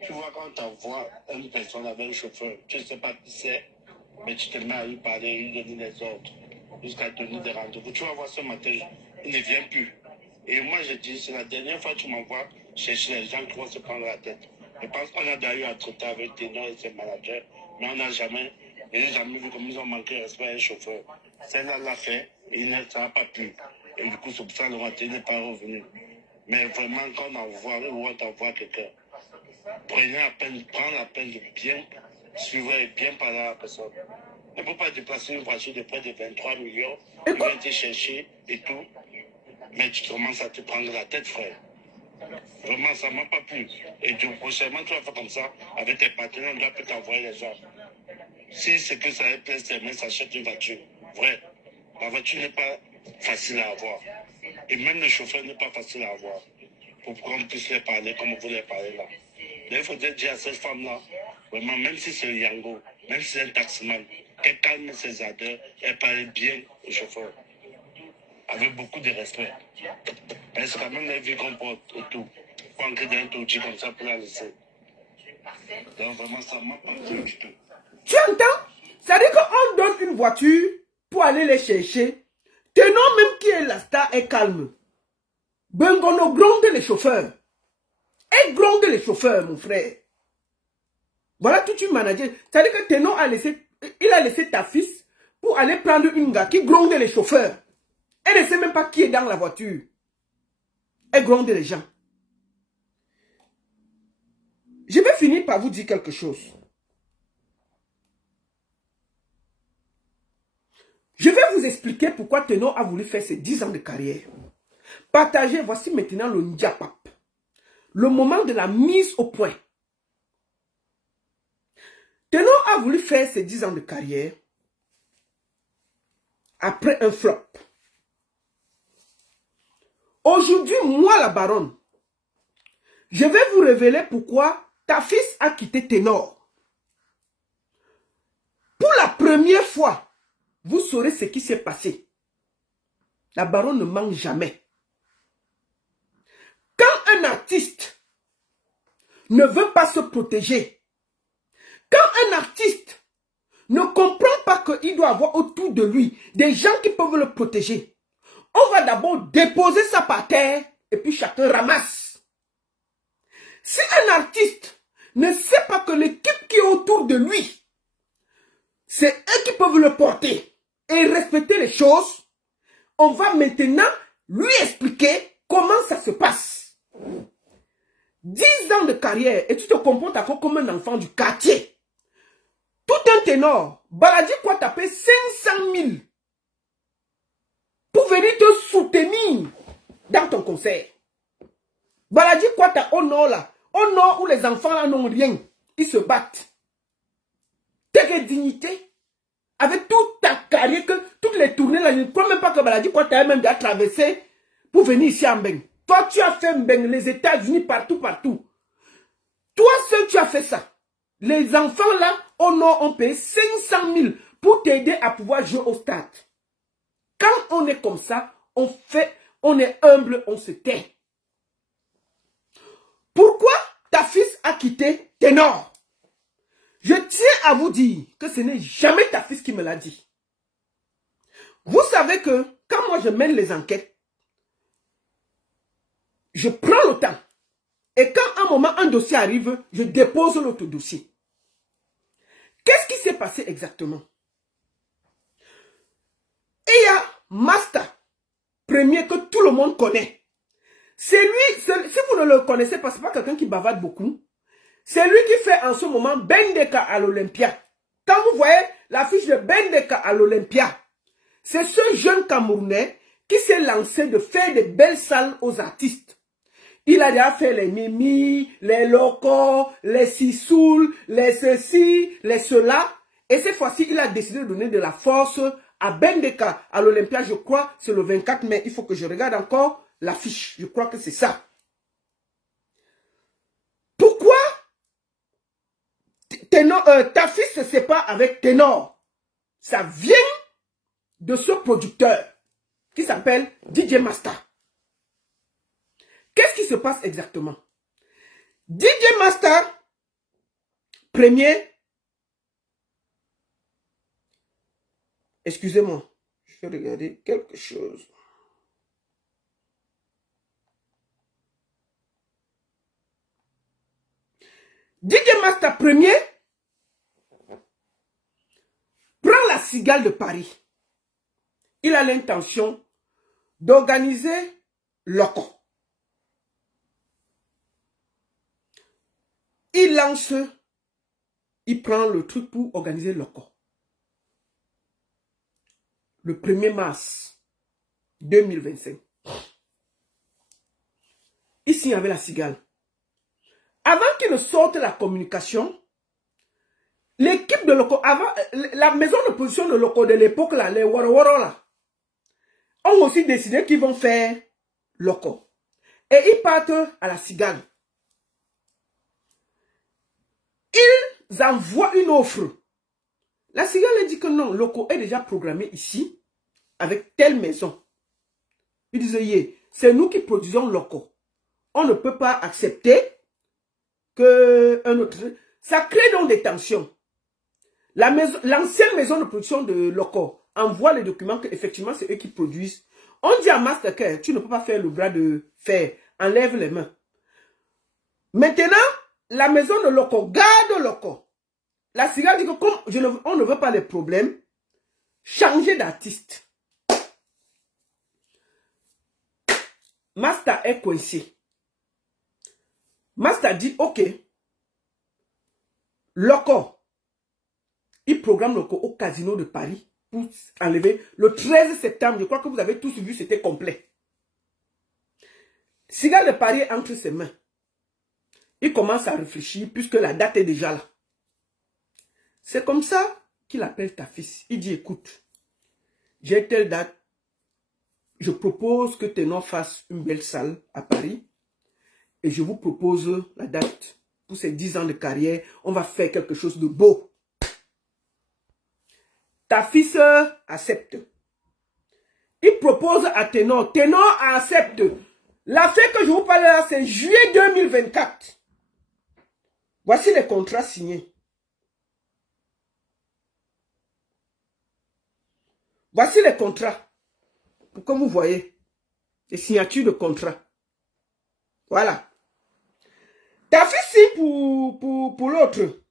Tu vois, quand tu envoies une personne avec un chauffeur, tu ne sais pas qui c'est, mais tu te mets à lui parler, lui donner les ordres, jusqu'à donner des rendez-vous. Tu vas voir ce matin, il ne vient plus. Et moi, je dis, c'est la dernière fois que tu m'envoies chercher les gens qui vont se prendre la tête. Je pense qu'on a d'ailleurs traité avec Ténor et ses managers, mais on n'a jamais vu comme ils ont manqué de respect à un chauffeur. Celle-là l'a fait, et il n'a pas pu. Et du coup, c'est pour ça que le matin, il n'est pas revenu. Mais vraiment, quand on envoie, ou on t'envoie quelqu'un, prends la peine de bien suivre et bien parler à la personne. On ne peut pas déplacer une voiture de près de 23 millions, il vient te chercher et tout, mais tu commences à te prendre la tête, frère. Vraiment, ça ne m'a pas plu. Et donc, prochainement, tu vas faire comme ça, avec tes partenaires, on doit peut t'envoyer les gens. Si c'est que ça plaît, c'est mais s'achète une voiture. Vrai, la voiture n'est pas facile à avoir. Et même le chauffeur n'est pas facile à avoir. Pour qu'on puisse les parler comme vous les parlez là. Là, il faudrait dire à cette femme-là, vraiment, même si c'est un Yango, même si c'est un taximan, qu'elle calme ses ardeurs, elle parle bien au chauffeur. Avec beaucoup de respect. Parce que quand même, la vie qu'on porte et tout. Pas entrer dans un taudis comme ça pour la laisser. Donc vraiment, ça m'a pas plu du tout. Tu entends? Ça dit qu'on donne une voiture pour aller les chercher. Ténor même qui est la star est calme. Bengono gronde les chauffeurs. Elle gronde les chauffeurs, mon frère. Voilà tout une manager. Ça dit que Ténor a laissé ta fils pour aller prendre une gars qui gronde les chauffeurs. Elle ne sait même pas qui est dans la voiture. Elle gronde les gens. Je vais finir par vous dire quelque chose. Je vais vous expliquer pourquoi Ténor a voulu faire ses 10 ans de carrière. Partagez, voici maintenant le Ndiapap. Le moment de la mise au point. Ténor a voulu faire ses 10 ans de carrière après un flop. Aujourd'hui, moi la baronne, je vais vous révéler pourquoi ta fils a quitté Ténor. Pour la première fois, vous saurez ce qui s'est passé. La baronne ne ment jamais. Quand un artiste ne veut pas se protéger, quand un artiste ne comprend pas qu'il doit avoir autour de lui des gens qui peuvent le protéger, on va d'abord déposer ça par terre et puis chacun ramasse. Si un artiste ne sait pas que l'équipe qui est autour de lui, c'est eux qui peuvent le porter et respecter les choses, on va maintenant lui expliquer comment ça se passe. 10 ans de carrière et tu te comportes encore comme un enfant du quartier. Tout un ténor, Baladi quoi taper 500 000 pour venir te soutenir dans ton concert. Baladi quoi t'as au nord là, au nord où les enfants là n'ont rien, ils se battent. Quelle dignité, avec toute ta carrière, toutes les tournées là, je ne crois même pas que Baladi quoi t'as même déjà traversé pour venir ici à Mbeng. Toi tu as fait Mbeng, les États-Unis, partout. Toi seul tu as fait ça. Les enfants là, au nord, ont payé 500 000 pour t'aider à pouvoir jouer au stade. Quand on est comme ça, on est humble, on se tait. Pourquoi ta fils a quitté Ténor? Je tiens à vous dire que ce n'est jamais ta fils qui me l'a dit. Vous savez que quand moi je mène les enquêtes, je prends le temps. Et quand un moment, un dossier arrive, je dépose l'autre dossier. Qu'est-ce qui s'est passé exactement? Il y a Master, premier que tout le monde connaît. C'est lui, si vous ne le connaissez pas, ce n'est pas quelqu'un qui bavarde beaucoup. C'est lui qui fait en ce moment Bendeka à l'Olympia. Quand vous voyez l'affiche de Bendeka à l'Olympia, c'est ce jeune Camerounais qui s'est lancé de faire des belles salles aux artistes. Il a déjà fait les Mimi, les Locos, les Sissoul, les ceci, les cela. Et cette fois-ci, il a décidé de donner de la force à Bendeka à l'Olympia. Je crois c'est le 24 mai. Il faut que je regarde encore l'affiche. Je crois que c'est ça. Pourquoi ta fille se sépare avec Ténor? Ça vient de ce producteur qui s'appelle DJ Master. Qu'est-ce qui se passe exactement? DJ Master, premier, excusez-moi, je vais regarder quelque chose. DJ Master premier prend la Cigale de Paris. Il a l'intention d'organiser Loco. Il lance, il prend le truc pour organiser Loco. Le 1er mars 2025. Ici, il y avait la Cigale. Avant qu'il ne sorte la communication, l'équipe de Loco, avant, la maison de production de Loco de l'époque, là, les Waro là, ont aussi décidé qu'ils vont faire Loco. Et ils partent à la Cigale. Ils envoient une offre. La Cigale a dit que non, Loco est déjà programmé ici, avec telle maison. Ils disaient, c'est nous qui produisons Loco. On ne peut pas accepter qu'un autre... Ça crée donc des tensions. L'ancienne maison de production de Loco envoie les documents qu'effectivement c'est eux qui produisent. On dit à Mastercare, tu ne peux pas faire le bras de fer, enlève les mains. Maintenant, la maison de Loco garde Loco. La Cigale dit que comme on ne veut pas les problèmes, changez d'artiste. Master est coincé. Master dit, ok, Loco, il programme Loco au Casino de Paris pour enlever le 13 septembre. Je crois que vous avez tous vu, c'était complet. Cigale de Paris est entre ses mains. Il commence à réfléchir puisque la date est déjà là. C'est comme ça qu'il appelle ta fille. Il dit, écoute, j'ai telle date. Je propose que Ténor fasse une belle salle à Paris. Et je vous propose la date pour ces 10 ans de carrière. On va faire quelque chose de beau. Ta fille accepte. Il propose à Ténor. Ténor accepte. La fête que je vous parle là, c'est juillet 2024. Voici les contrats signés. Voici les contrats. Pour que vous voyez. Les signatures de contrat. Voilà. Ta fille signe pour l'autre.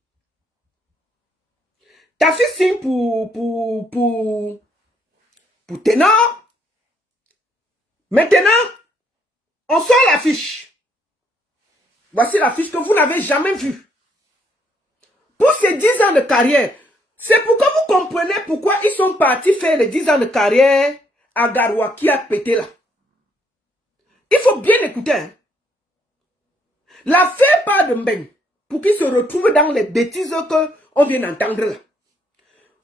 Ta fille signe pour Ténor. Maintenant, on sort la fiche. Voici la fiche que vous n'avez jamais vue. Pour ces 10 ans de carrière, c'est pourquoi vous comprenez pourquoi ils sont partis faire les 10 ans de carrière à Garoua qui a pété là. Il faut bien écouter. Hein. La fait pas de Mbeng pour qu'ils se retrouvent dans les bêtises qu'on vient d'entendre là.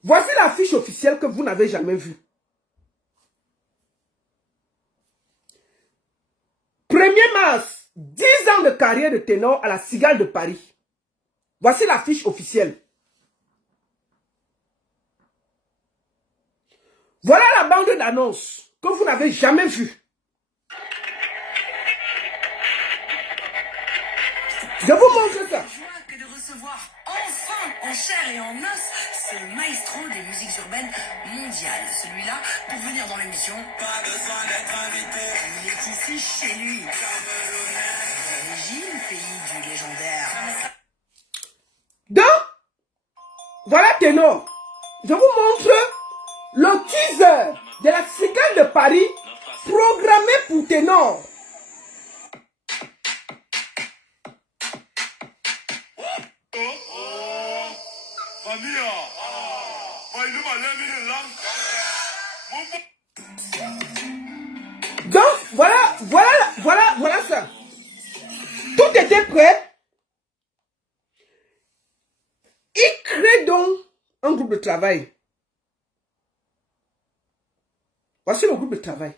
Voici la fiche officielle que vous n'avez jamais vue. 1er mars, 10 ans de carrière de Ténor à la Cigale de Paris. Voici la fiche officielle. Voilà la bande d'annonce que vous n'avez jamais vue. Je vous montre ça. Que de recevoir enfin en chair et en os, c'est le maestro des musiques urbaines mondiales. Celui-là, pour venir dans l'émission, pas besoin d'être invité. Il est ici chez lui. Origine, pays du légendaire. Donc, voilà Ténor. Je vous montre le teaser de la cigale de Paris programmé pour Ténor. Donc, voilà ça. Tout était prêt. Il crée donc un groupe de travail. Voici le groupe de travail.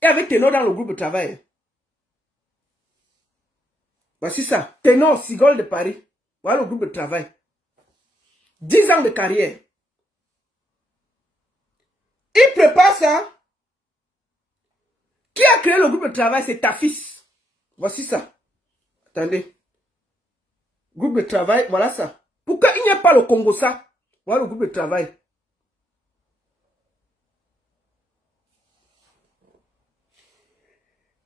Et avec Ténor dans le groupe de travail. Voici ça. Ténor, Cigale de Paris. Voilà le groupe de travail. 10 ans de carrière. Il prépare ça. Qui a créé le groupe de travail? C'est ta fils. Voici ça. Attendez. Groupe de travail, voilà ça. Pourquoi il n'y a pas le Congo ça? Voilà le groupe de travail.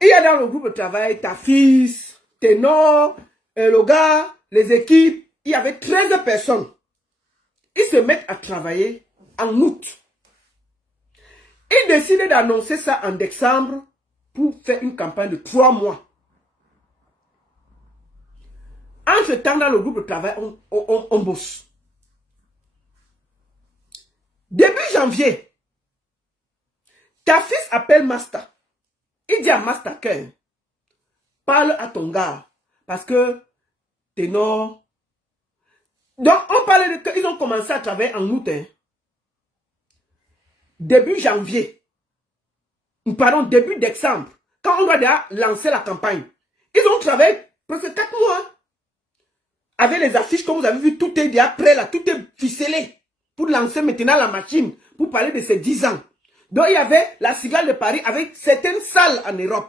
Il y a dans le groupe de travail ta fils, Ténor, le gars, les équipes. Il y avait 13 personnes. Ils se mettent à travailler en août. Ils décident d'annoncer ça en décembre pour faire une campagne de 3 mois. Entre-temps, dans le groupe de travail, on bosse. Début janvier, ta fils appelle Master. Il dit à Master que parle à ton gars. Parce que Ténor. Donc, on parlait de qu'ils ont commencé à travailler en août. Début janvier. Pardon, début décembre. Quand on doit déjà lancer la campagne. Ils ont travaillé presque 4 mois. Avec les affiches, comme vous avez vu, tout est déjà prêt là. Tout est ficelé. Pour lancer maintenant la machine. Pour parler de ces 10 ans. Donc, il y avait la Cigale de Paris avec certaines salles en Europe.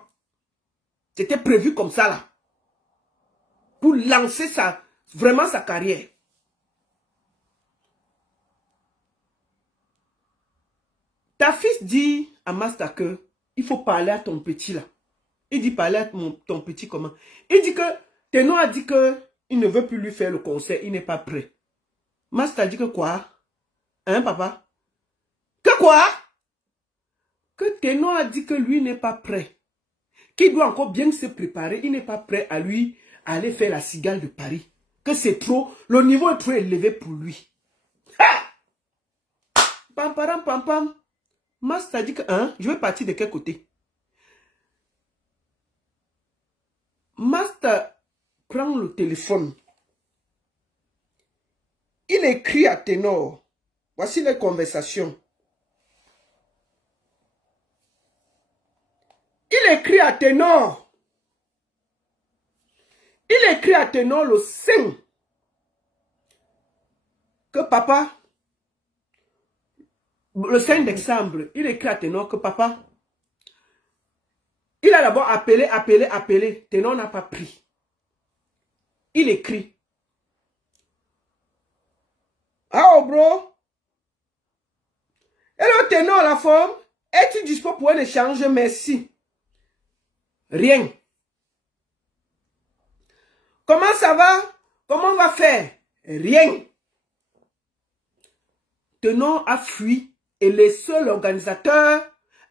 C'était prévu comme ça là. Pour lancer vraiment sa carrière. Ta fils dit à Master que il faut parler à ton petit là. Il dit parler à ton petit comment? Il dit que Ténor a dit que il ne veut plus lui faire le concert, il n'est pas prêt. Master dit que quoi? Hein papa? Que quoi? Que Ténor a dit que lui n'est pas prêt. Qu'il doit encore bien se préparer, il n'est pas prêt à lui aller faire la Cigale de Paris. Que c'est trop, le niveau est trop élevé pour lui. Ha! Pam pam pam pam. Master dit que, hein, je vais partir de quel côté? Master prend le téléphone. Il écrit à Ténor. Voici les conversations. Il écrit à Ténor. Il écrit à Ténor le 5. Que papa... Le 5 décembre, il écrit à Ténor que papa, il a d'abord appelé. Ténor n'a pas pris. Il écrit. Ah, oh, bro. Hello, Ténor, la forme. Es-tu dispo pour un échange? Merci. Rien. Comment ça va? Comment on va faire? Rien. Ténor a fui. Et les seuls organisateurs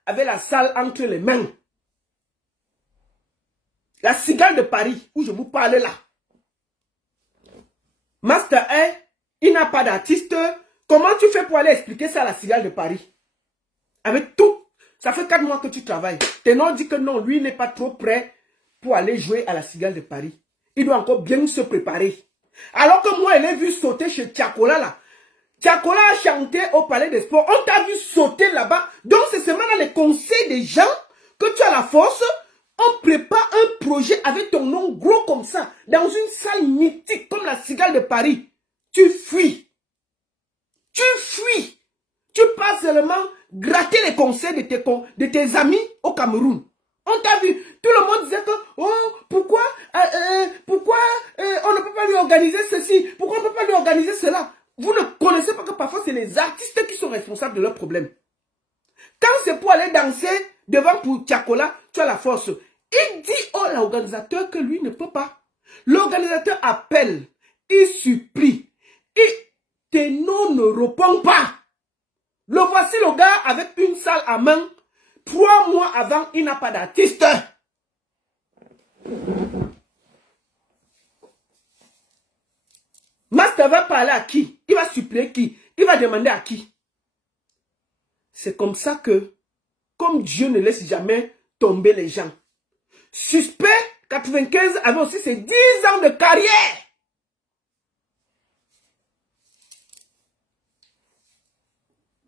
avaient la salle entre les mains. La Cigale de Paris, où je vous parle là. Master A, il n'a pas d'artiste. Comment tu fais pour aller expliquer ça à la Cigale de Paris? Avec tout. Ça fait 4 mois que tu travailles. Ténor dit que non, lui n'est pas trop prêt pour aller jouer à la Cigale de Paris. Il doit encore bien se préparer. Alors que moi, je l'ai vu sauter chez Tiakola là. Tiakola a chanté au Palais des Sports. On t'a vu sauter là-bas. Donc, c'est seulement dans les conseils des gens que tu as la force. On prépare un projet avec ton nom gros comme ça. Dans une salle mythique comme la Cigale de Paris. Tu fuis. Tu fuis. Tu pars seulement gratter les conseils de tes amis au Cameroun. On t'a vu. Tout le monde disait que, oh, pourquoi on ne peut pas lui organiser ceci? Pourquoi on ne peut pas lui organiser cela? Vous ne connaissez pas que parfois c'est les artistes qui sont responsables de leurs problèmes. Quand c'est pour aller danser devant pour Tchakola, tu as la force. Il dit à l'organisateur que lui ne peut pas. L'organisateur appelle, il supplie. Et Ténon ne répond pas. Le voici le gars avec une salle à main. 3 mois avant, il n'a pas d'artiste. Master va parler à qui? Il va supplier qui? Il va demander à qui? C'est comme ça que, comme Dieu ne laisse jamais tomber les gens. Suspect 95 avait aussi ses 10 ans de carrière.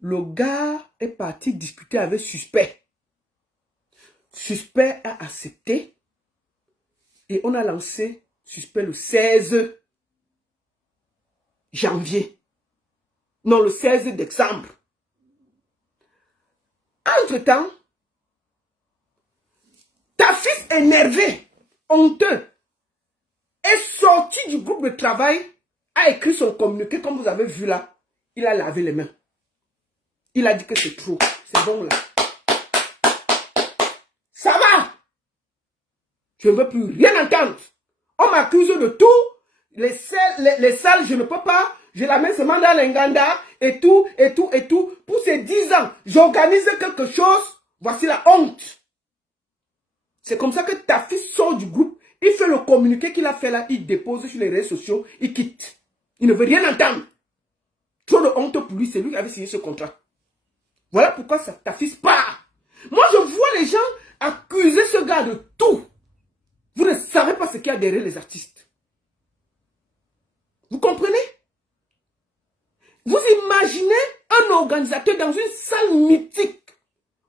Le gars est parti discuter avec Suspect. Suspect a accepté et on a lancé Suspect le 16 janvier. Non, le 16 décembre. Entre-temps, ta fils énervé, honteux, est sorti du groupe de travail, a écrit son communiqué, comme vous avez vu là. Il a lavé les mains. Il a dit que c'est trop. C'est bon là. Ça va. Je ne veux plus rien entendre. On m'accuse de tout. Les salles, je ne peux pas. Je la mets seulement dans l'Inganda et tout, et tout, et tout. Pour ces 10 ans, j'organise quelque chose. Voici la honte. C'est comme ça que ta fille sort du groupe. Il fait le communiqué qu'il a fait là. Il dépose sur les réseaux sociaux. Il quitte. Il ne veut rien entendre. Trop de honte pour lui. C'est lui qui avait signé ce contrat. Voilà pourquoi ta fille part. Moi, je vois les gens accuser ce gars de tout. Vous ne savez pas ce qu'il y a derrière les artistes. Vous comprenez? Vous imaginez un organisateur dans une salle mythique.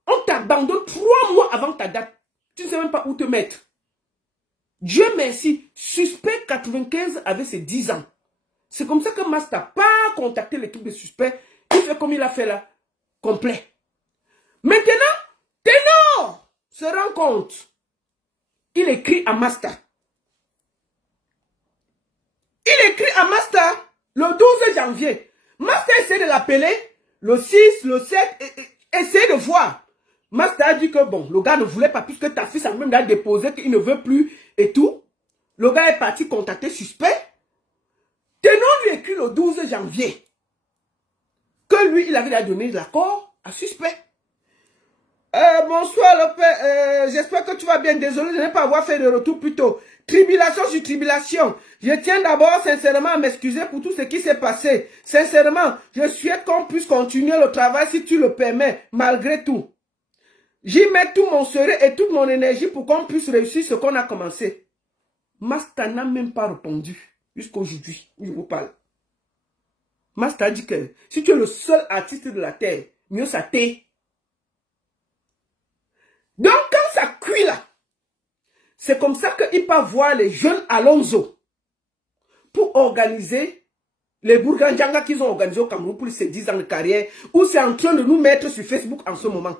On t'abandonne 3 mois avant ta date. Tu ne sais même pas où te mettre. Dieu merci, Suspect 95 avait ses 10 ans. C'est comme ça que Master n'a pas contacté l'équipe de Suspect. Il fait comme il a fait là. Complet. Maintenant, Ténor se rend compte. Il écrit à Master. Il écrit à Master le 12 janvier. Master essaie de l'appeler le 6, le 7, essaie de voir. Master a dit que bon, le gars ne voulait pas puisque ta fille a même déposé qu'il ne veut plus et tout. Le gars est parti contacter Suspect. Ténor lui écrit le 12 janvier que lui, il avait donné l'accord à Suspect. Bonsoir, le père. J'espère que tu vas bien. Désolé de ne pas avoir fait de retour plus tôt. Tribulation sur tribulation. Je tiens d'abord sincèrement à m'excuser pour tout ce qui s'est passé. Sincèrement, je souhaite qu'on puisse continuer le travail si tu le permets, malgré tout. J'y mets tout mon sérieux et toute mon énergie pour qu'on puisse réussir ce qu'on a commencé. Master n'a même pas répondu jusqu'aujourd'hui. Je vous parle. Master dit que si tu es le seul artiste de la terre, mieux ça t'est. Donc quand ça cuit là, c'est comme ça qu'il peut voir les jeunes Alonso pour organiser les Bourgandjanga qu'ils ont organisé au Cameroun pour ces 10 ans de carrière, où c'est en train de nous mettre sur Facebook en ce moment.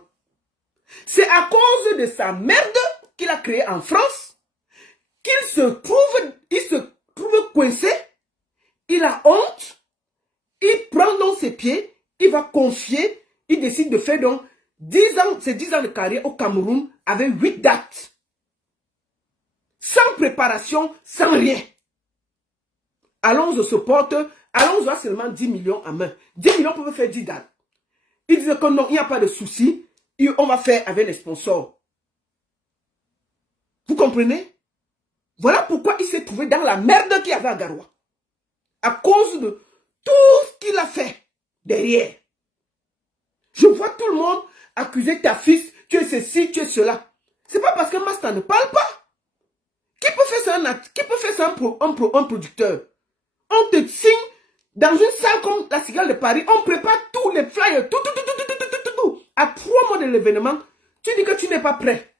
C'est à cause de sa merde qu'il a créée en France qu'il se trouve coincé, il a honte, il prend dans ses pieds, il va confier, il décide de faire donc 10 ans, ces 10 ans de carrière au Cameroun avec 8 dates. Sans préparation, sans rien. Alonso se porte, Alonso a seulement 10 millions en main. 10 millions peuvent faire 10 dates. Il disait que non, il n'y a pas de souci, on va faire avec les sponsors. Vous comprenez? Voilà pourquoi il s'est trouvé dans la merde qu'il y avait à Garoua. À cause de tout ce qu'il a fait derrière. Je vois tout le monde accuser ta fille, tu es ceci, tu es cela. C'est pas parce que Master ne parle pas. Qui peut faire ça un producteur? On te signe dans une salle comme la Cigale de Paris, on prépare tous les flyers, tout. À 3 mois de l'événement, tu dis que tu n'es pas prêt.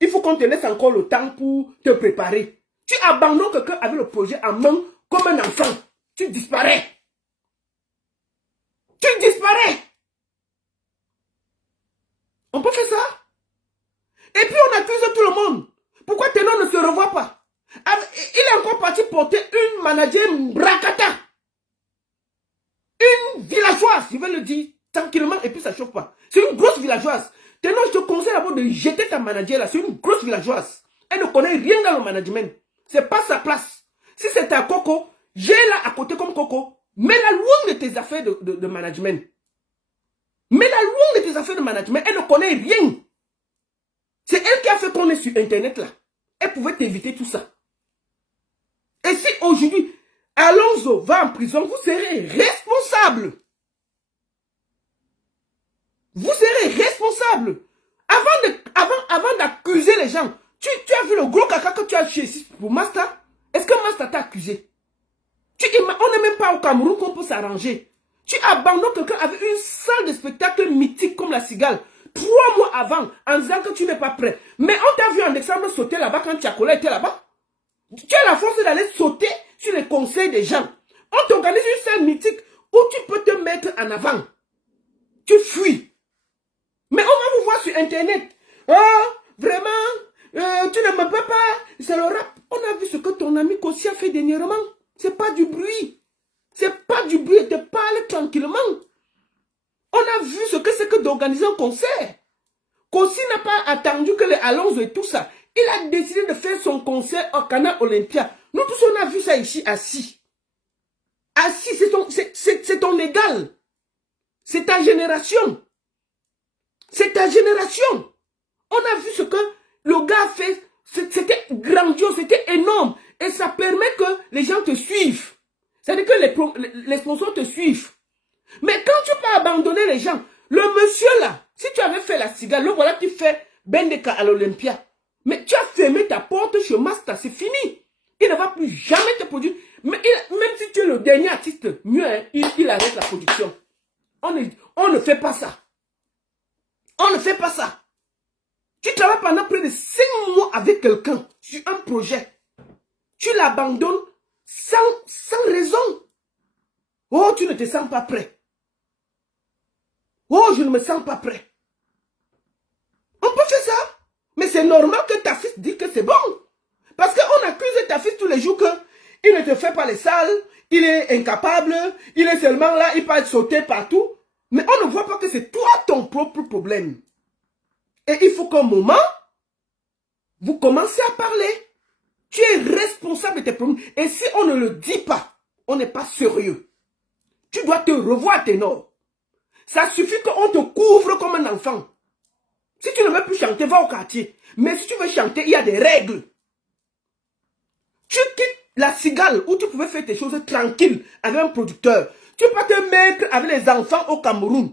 Il faut qu'on te laisse encore le temps pour te préparer. Tu abandonnes quelqu'un avec le projet en main comme un enfant. Tu disparais. Tu disparais. On peut faire ça. Et puis manager Mbrakata. Une villageoise, je vais le dire tranquillement et puis ça ne chauffe pas. C'est une grosse villageoise. Maintenant, je te conseille d'abord de jeter ta manager là. C'est une grosse villageoise. Elle ne connaît rien dans le management. C'est pas sa place. Si c'est un Coco, j'ai là à côté comme Coco. Mets-la loin de tes affaires de management. Mets-la loin de tes affaires de management. Elle ne connaît rien. C'est elle qui a fait qu'on est sur Internet là. Elle pouvait t'éviter tout ça. Et si aujourd'hui, Alonso va en prison, vous serez responsable. Vous serez responsable. Avant d'accuser les gens, tu as vu le gros caca que tu as chez ici pour Master? Est-ce que Master t'a accusé? On n'est même pas au Cameroun qu'on peut s'arranger. Tu abandonnes quelqu'un avec une salle de spectacle mythique comme la Cigale 3 mois avant en disant que tu n'es pas prêt. Mais on t'a vu en décembre sauter là-bas quand Tiakola était là-bas. Tu as la force d'aller sauter sur les conseils des gens. On t'organise une salle mythique où tu peux te mettre en avant. Tu fuis. Mais on va vous voir sur Internet. Oh, vraiment, tu ne me peux pas. C'est le rap. On a vu ce que ton ami Kossi a fait dernièrement. C'est pas du bruit. C'est pas du bruit. Il te parle tranquillement. On a vu ce que c'est que d'organiser un concert. Kossi n'a pas attendu que les Alonso et tout ça. Il a décidé de faire son concert au Canal Olympia. Nous tous on a vu ça ici assis. Assis, c'est ton égal. C'est ta génération. C'est ta génération. On a vu ce que le gars a fait. C'était grandiose, c'était énorme. Et ça permet que les gens te suivent. C'est-à-dire que les sponsors te suivent. Mais quand tu peux abandonner les gens, le monsieur là, si tu avais fait la Cigale, le voilà qui fait Bendeka à l'Olympia. Mais tu as fermé ta porte chez Master, c'est fini. Il ne va plus jamais te produire. Mais même si tu es le dernier artiste, mieux, hein, il arrête la production. On ne fait pas ça. On ne fait pas ça. Tu travailles pendant près de 5 mois avec quelqu'un sur un projet. Tu l'abandonnes sans raison. Oh, tu ne te sens pas prêt. Oh, je ne me sens pas prêt. On peut faire ça. Mais c'est normal que ta fille dise que c'est bon. Parce qu'on accuse ta fille tous les jours qu'il ne te fait pas les salles, il est incapable, il est seulement là, il peut sauter partout. Mais on ne voit pas que c'est toi ton propre problème. Et il faut qu'un moment, vous commencez à parler. Tu es responsable de tes problèmes. Et si on ne le dit pas, on n'est pas sérieux. Tu dois te revoir, ténor. Ça suffit qu'on te couvre comme un enfant. Si tu ne veux plus chanter, va au quartier. Mais si tu veux chanter, il y a des règles. Tu quittes la Cigale où tu pouvais faire tes choses tranquilles avec un producteur. Tu peux te mettre avec les enfants au Cameroun.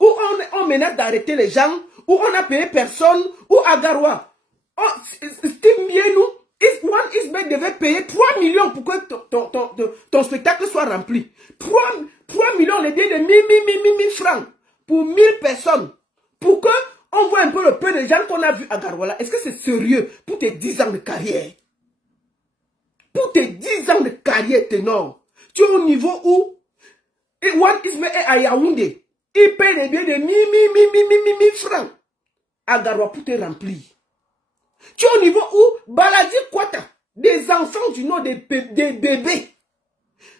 Où on menace d'arrêter les gens. Où on n'a payé personne. Ou à Garoua. Oh, Steve Mienou, One Isbeth devait payer 3 millions pour que ton spectacle soit rempli. 3 millions, les biens de 1000 francs. Pour 1000 personnes. Pour que on voit un peu le peu de gens qu'on a vu à Garouala. Est-ce que c'est sérieux pour tes 10 ans de carrière? Pour tes 10 ans de carrière, ténor. Tu es au niveau où One Isbeth est à Yaoundé. Il paye les biens de 1000 francs à Garoua pour te remplir. Tu es au niveau où Baladi Kwata, des enfants du nom des bébés,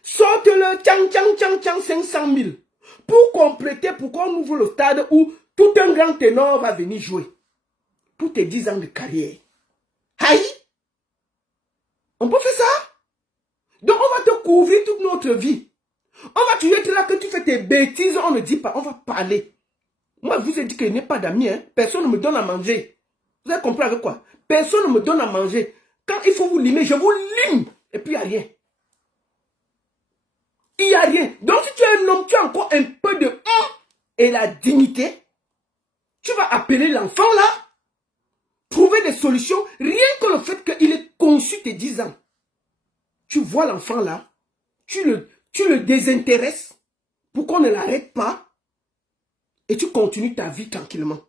sortent le tchang 500 000 pour compléter, pour qu'on ouvre le stade où tout un grand ténor va venir jouer. Pour tes 10 ans de carrière. Aïe! On peut faire ça? Donc on va te couvrir toute notre vie. On va toujours être là que tu fais tes bêtises, on ne dit pas, on va parler. Moi, je vous ai dit que je n'ai pas d'amis, hein. Personne ne me donne à manger. Vous avez compris avec quoi? Personne ne me donne à manger. Quand il faut vous limer, je vous lime. Et puis il n'y a rien. Il n'y a rien. Donc si tu es un homme, tu as encore un peu de et la dignité. Tu vas appeler l'enfant là. Trouver des solutions. Rien que le fait qu'il ait conçu tes 10 ans. Tu vois l'enfant là. Tu le désintéresses. Pour qu'on ne l'arrête pas. Et tu continues ta vie tranquillement.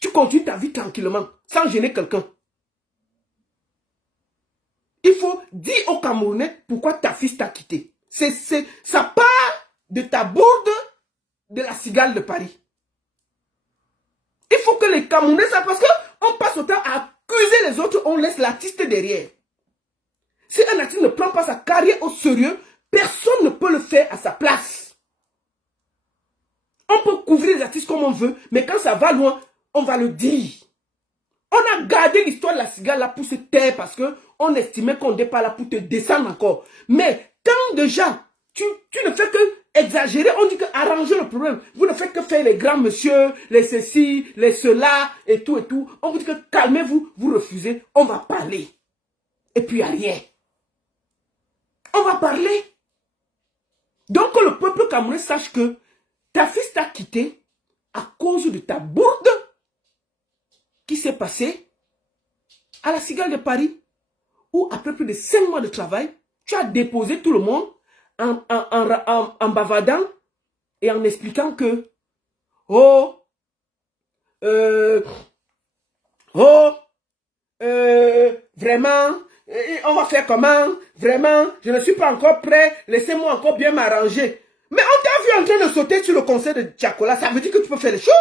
Tu continues ta vie tranquillement, sans gêner quelqu'un. Il faut dire aux Camerounais pourquoi ta fille t'a quitté. Ça part de ta bourde de la Cigale de Paris. Il faut que les Camerounais savent parce qu'on passe autant à accuser les autres, on laisse l'artiste derrière. Si un artiste ne prend pas sa carrière au sérieux, personne ne peut le faire à sa place. On peut couvrir les artistes comme on veut, mais quand ça va loin, on va le dire. On a gardé l'histoire de la cigale là pour se taire parce qu'on estimait qu'on n'était pas là pour te descendre encore. Mais quand déjà, tu ne fais que exagérer, on dit que arranger le problème. Vous ne faites que faire les grands monsieur, les ceci, les cela, et tout et tout. On vous dit que calmez-vous, vous refusez, on va parler. Et puis il n'y a rien. On va parler. Donc que le peuple camerounais sache que ta fille t'a quitté à cause de ta bourde qui s'est passée à la Cigale de Paris, où après plus de 5 mois de travail, tu as déposé tout le monde en bavardant et en expliquant que vraiment, on va faire comment? Vraiment, je ne suis pas encore prêt, laissez-moi encore bien m'arranger. Mais on t'a vu en train de sauter sur le concert de Tchakola, ça veut dire que tu peux faire les choses.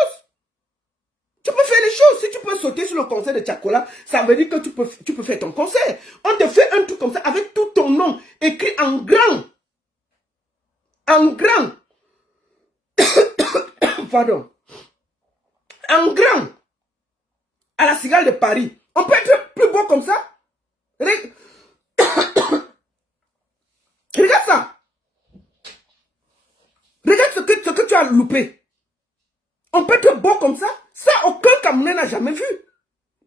Tu peux faire les choses. Si tu peux sauter sur le concert de Tchakola, ça veut dire que tu peux faire ton concert. On te fait un truc comme ça avec tout ton nom écrit en grand. En grand. Pardon. En grand. À la Cigale de Paris. On peut être plus beau comme ça. Regarde ça. Regarde ce que tu as loupé. On peut être beau comme ça. Ça, aucun Camerounais n'a jamais vu.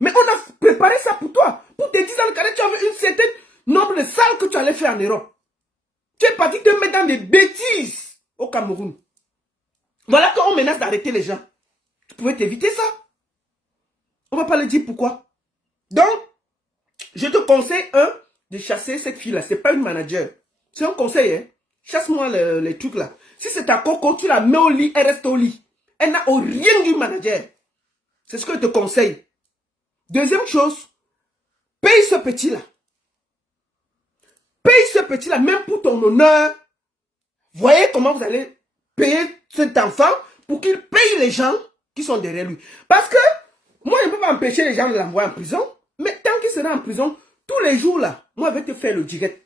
Mais on a préparé ça pour toi. Pour tes 10 ans de carrière, tu avais une certaine nombre de salles que tu allais faire en Europe. Tu es parti te mettre dans des bêtises au Cameroun. Voilà qu'on menace d'arrêter les gens. Tu pouvais t'éviter ça. On ne va pas le dire pourquoi. Donc, je te conseille, de chasser cette fille-là. Ce n'est pas une manager. C'est un conseil, hein. Chasse-moi les trucs là. Si c'est ta coco, tu la mets au lit, elle reste au lit. Elle n'a rien du manager. C'est ce que je te conseille. Deuxième chose, paye ce petit-là. Paye ce petit-là, même pour ton honneur. Voyez comment vous allez payer cet enfant pour qu'il paye les gens qui sont derrière lui. Parce que, moi, je ne peux pas empêcher les gens de l'envoyer en prison. Mais tant qu'il sera en prison, tous les jours là, moi, je vais te faire le direct.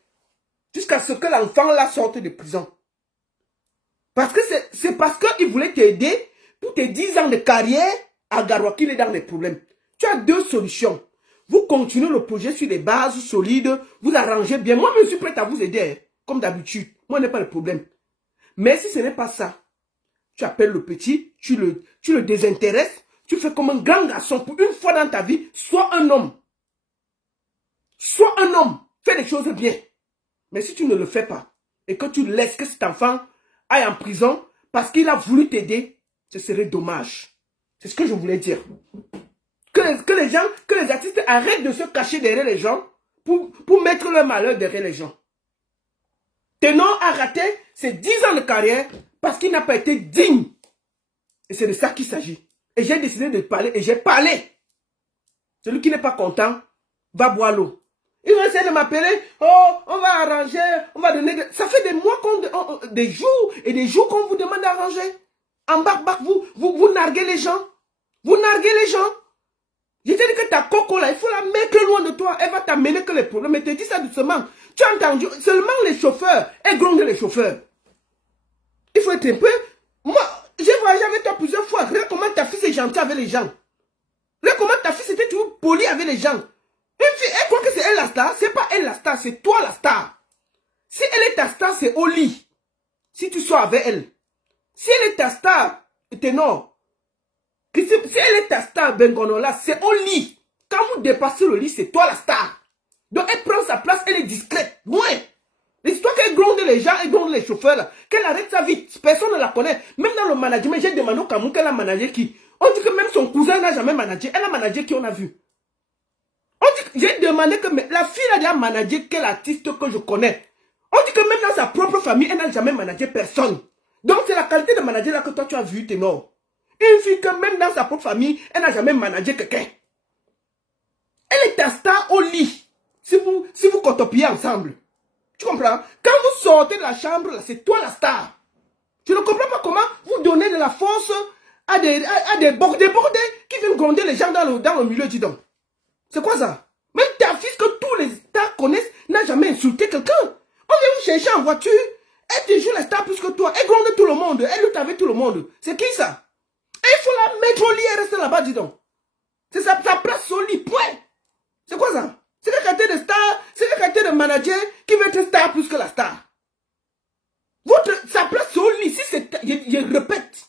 Jusqu'à ce que l'enfant là sorte de prison. Parce que c'est parce qu'il voulait t'aider pour tes 10 ans de carrière à Garoua qu'il est dans les problèmes. Tu as deux solutions. Vous continuez le projet sur des bases solides, vous arrangez bien. Moi, je suis prêt à vous aider, hein, comme d'habitude. Moi, je n'ai pas de problème. Mais si ce n'est pas ça, tu appelles le petit, tu le désintéresses, tu fais comme un grand garçon pour une fois dans ta vie, sois un homme. Sois un homme. Fais les choses bien. Mais si tu ne le fais pas, et que tu laisses que cet enfant aille en prison parce qu'il a voulu t'aider, ce serait dommage. C'est ce que je voulais dire. Que les artistes arrêtent de se cacher derrière les gens pour mettre leur malheur derrière les gens. Ténor a raté ses 10 ans de carrière parce qu'il n'a pas été digne. Et c'est de ça qu'il s'agit. Et j'ai décidé de parler et j'ai parlé. Celui qui n'est pas content va boire l'eau. Ils vont essayer de m'appeler. Oh, on va arranger, on va donner... Ça fait des mois, des jours et des jours qu'on vous demande d'arranger. En bac, vous narguez les gens. Vous narguez les gens. Je t'ai dit que ta coco là, il faut la mettre loin de toi. Elle va t'amener que les problèmes. Mais te dis ça doucement. Tu as entendu seulement les chauffeurs. Elle gronde les chauffeurs. Il faut être un peu... Moi, j'ai voyagé avec toi plusieurs fois. Regarde comment ta fille est gentille avec les gens. Regarde comment ta fille c'était toujours polie avec les gens. Une fille, elle croit que c'est elle la star. C'est pas elle la star, c'est toi la star. Si elle est ta star, c'est au lit. Si tu sors avec elle. Si elle est ta star, Ténor. Si elle est ta star, Bengonola, c'est au lit. Quand vous dépassez le lit, c'est toi la star. Donc elle prend sa place, elle est discrète. Loin. L'histoire qu'elle gronde les gens, elle gronde les chauffeurs là. Qu'elle arrête sa vie. Personne ne la connaît. Même dans le management, j'ai demandé au Cameroun qu'elle a managé qui. On dit que même son cousin n'a jamais managé. Elle a managé qui on a vu. J'ai demandé que la fille a déjà managé quel artiste que je connais. On dit que même dans sa propre famille, elle n'a jamais managé personne. Donc c'est la qualité de manager là que toi tu as vu, Ténor. Une fille que même dans sa propre famille, elle n'a jamais managé quelqu'un. Elle est ta star au lit. Si vous cotopiez ensemble. Tu comprends? Quand vous sortez de la chambre, c'est toi la star. Je ne comprends pas comment vous donnez de la force à des bordés qui viennent gronder les gens dans le milieu du don. C'est quoi ça? Même ta fille que tous les stars connaissent n'a n'a jamais insulté quelqu'un. On vient vous chercher en voiture. Elle te joue la star plus que toi. Elle gronde tout le monde. Elle lutte avec tout le monde. C'est qui ça? Et il faut la mettre au lit et rester là-bas, dis donc. C'est sa place au lit, point. C'est quoi ça? C'est la qualité de star, c'est la qualité de manager qui veut être star plus que la star. Sa place au lit, si c'est, je répète,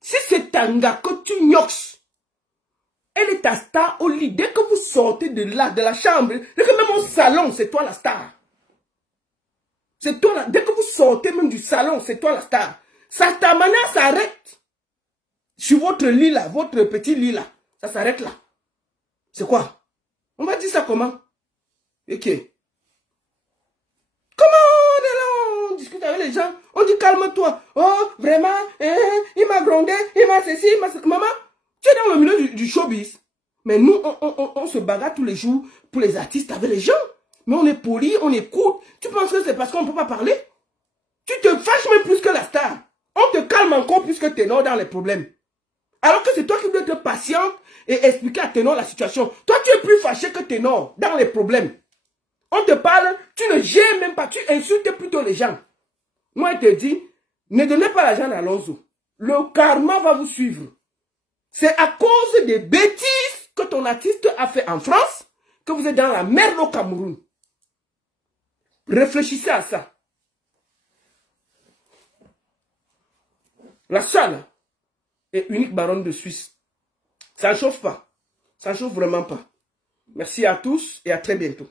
si c'est un gars que tu gnox, elle est ta star au lit. Dès que vous sortez de là, de la chambre, dès que même au salon, c'est toi la star. C'est toi la, dès que vous sortez même du salon, c'est toi la star. Ta manière s'arrête sur votre lit là, votre petit lit là. Ça s'arrête là. C'est quoi? On va dire ça comment? Ok. Comment on est là, on discute avec les gens, on dit calme-toi. Oh, vraiment, il m'a grondé, il m'a ceci, il m'a... Maman, tu es dans le milieu du showbiz. Mais nous, on se bagarre tous les jours pour les artistes avec les gens. Mais on est poli, on écoute. Tu penses que c'est parce qu'on ne peut pas parler? Tu te fâches même plus que la star. On te calme encore plus que Ténor dans les problèmes. Alors que c'est toi qui dois être patiente et expliquer à Ténor la situation. Toi, tu es plus fâché que Ténor dans les problèmes. On te parle, tu ne gères même pas, tu insultes plutôt les gens. Moi, je te dis, ne donnez pas l'argent à Alonso. Le karma va vous suivre. C'est à cause des bêtises que ton artiste a fait en France que vous êtes dans la merde au Cameroun. Réfléchissez à ça. La seule et unique baronne de Suisse. Ça ne chauffe pas. Ça ne chauffe vraiment pas. Merci à tous et à très bientôt.